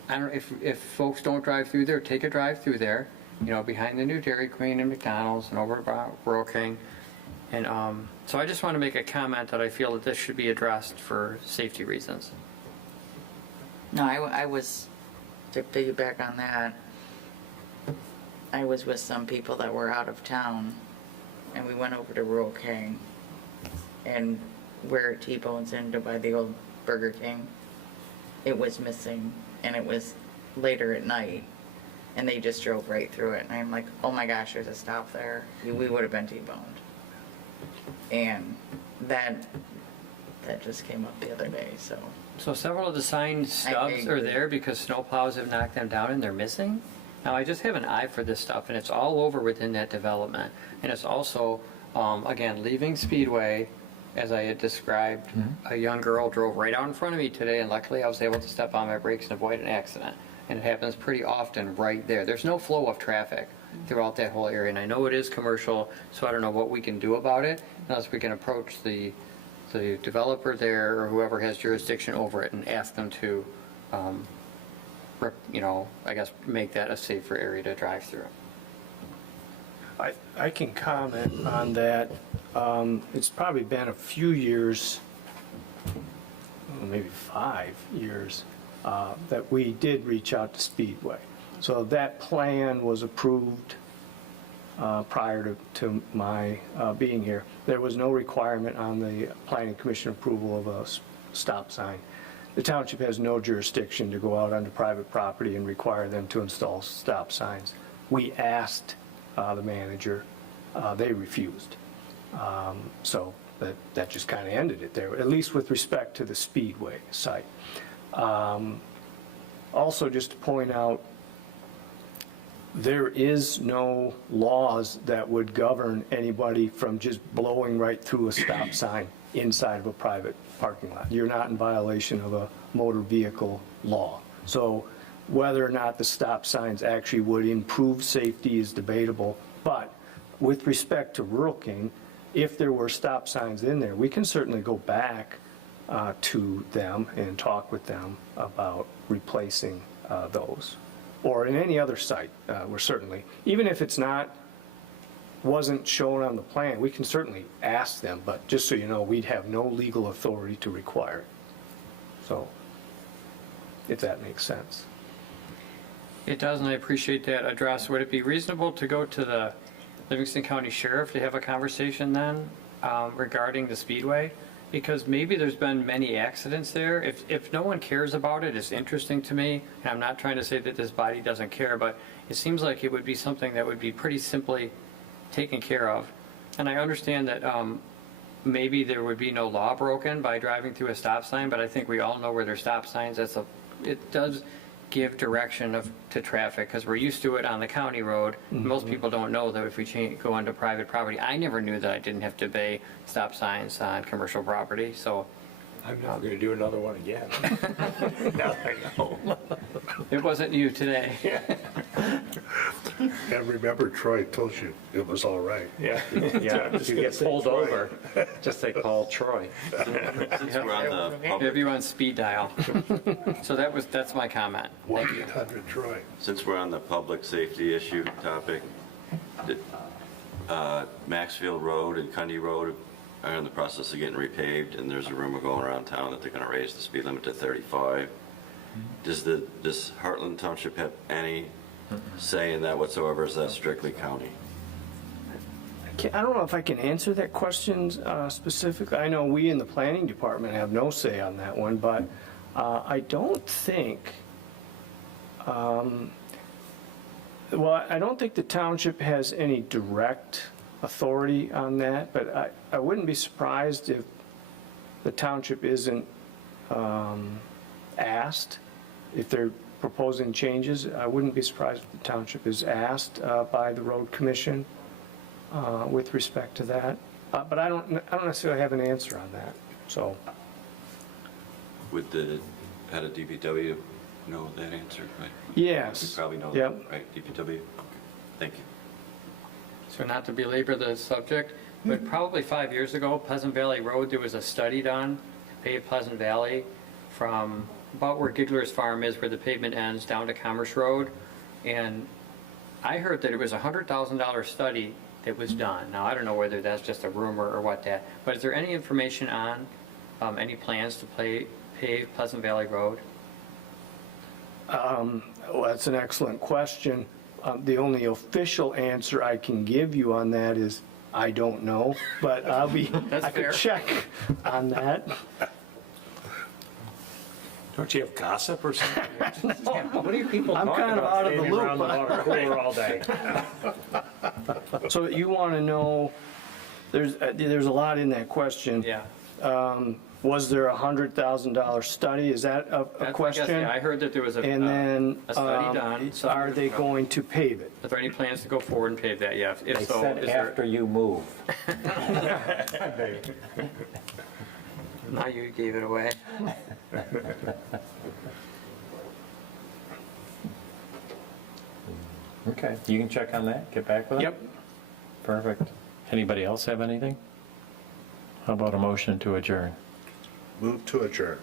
I don't know if folks don't drive through there, take a drive through there, you know, behind the new Dairy Queen and McDonald's and over by Rural King. And so I just want to make a comment that I feel that this should be addressed for safety reasons. No, I was, to piggyback on that, I was with some people that were out of town, and we went over to Rural King, and where it T-bones into by the old Burger King, it was missing, and it was later at night, and they just drove right through it, and I'm like, oh my gosh, there's a stop there. We would have been T-boned. And that just came up the other day, so. So several of the sign stubs are there because snowplows have knocked them down and they're missing. Now, I just have an eye for this stuff, and it's all over within that development. And it's also, again, leaving Speedway, as I had described, a young girl drove right out in front of me today, and luckily I was able to step on my brakes and avoid an accident. And it happens pretty often right there. There's no flow of traffic throughout that whole area, and I know it is commercial, so I don't know what we can do about it, unless we can approach the developer there or whoever has jurisdiction over it and ask them to, you know, I guess, make that a safer area to drive through. I can comment on that. It's probably been a few years, maybe 5 years, that we did reach out to Speedway. So that plan was approved prior to my being here. There was no requirement on the Planning Commission approval of a stop sign. The township has no jurisdiction to go out onto private property and require them to install stop signs. We asked the manager, they refused. So that just kind of ended it there, at least with respect to the Speedway site. Also, just to point out, there is no laws that would govern anybody from just blowing right through a stop sign inside of a private parking lot. You're not in violation of a motor vehicle law. So whether or not the stop signs actually would improve safety is debatable. But with respect to Rural King, if there were stop signs in there, we can certainly go back to them and talk with them about replacing those. Or in any other site, we're certainly, even if it's wasn't shown on the plan, we can certainly ask them, but just so you know, we'd have no legal authority to require it. So, if that makes sense. It does, and I appreciate that address. Would it be reasonable to go to the Livingston County Sheriff to have a conversation then regarding the Speedway? Because maybe there's been many accidents there. If no one cares about it, it's interesting to me. And I'm not trying to say that this body doesn't care, but it seems like it would be something that would be pretty simply taken care of. And I understand that maybe there would be no law broken by driving through a stop sign, but I think we all know where there's stop signs. It does give direction to traffic, because we're used to it on the county road. Most people don't know that if we go onto private property. I never knew that I didn't have to obey stop signs on commercial property, so. I'm not going to do another one again. Now I know. It wasn't you today. And remember, Troy told you it was all right. Yeah, you get pulled over, just say call Troy. Since we're on the Maybe public, you're on speed dial. So that's my comment. Thank you. 1-800 Troy. since we're on the public safety issue topic, Maxfield Road and Cundy Road are in the process of getting repaved, and there's a rumor going around town that they're going to raise the speed limit to 35. Does Heartland Township have any say in that whatsoever? Is that strictly county? I don't know if I can answer that question specifically. I know we in the planning department have no say on that one, but I don't think, I don't think the township has any direct authority on that, but I wouldn't be surprised if the township isn't asked, if they're proposing changes, I wouldn't be surprised if the township is asked by the road commission with respect to that. But I don't necessarily have an answer on that, so. Would the head of DPW know that answer, right? Yes. You probably know Yep. that, right, DPW? Thank you. So not to belabor the subject, but probably 5 years ago, Pleasant Valley Road, there was a study done, paved Pleasant Valley from about where Giggler's Farm is, where the pavement ends, down to Commerce Road. And I heard that it was a $100,000 study that was done. Now, I don't know whether that's just a rumor or what that, but is there any information on any plans to pave Pleasant Valley Road? Well, that's an excellent question. The only official answer I can give you on that is, I don't know, but That's I could fair. check on that. Don't you have gossip or something? What are you people I'm talking kind of about? out of the Standing loop. around the water cooler all day. So you want to know, there's a lot in that question. Yeah. Was there a $100,000 study? Is that a That's my guess. question? Yeah, I heard that there was a And then, a study done. some are years they ago. going to pave it? Are there any plans to go forward and pave that? Yeah. If They so, said is there? after you move. Now you gave it away. Okay, you can check on that, get back with it? Yep. Perfect. Anybody else have anything? How about a motion to adjourn? Move to adjourn.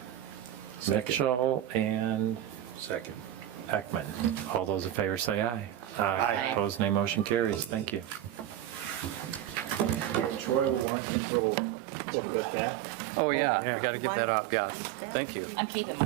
Mitchell and Second. Ekman. All those in favor say aye. Aye. Opposed, nay. Motion carries. Thank you. Troy will want to look at that. Oh, yeah, we got to give that up, yeah. Thank you. I'm keeping my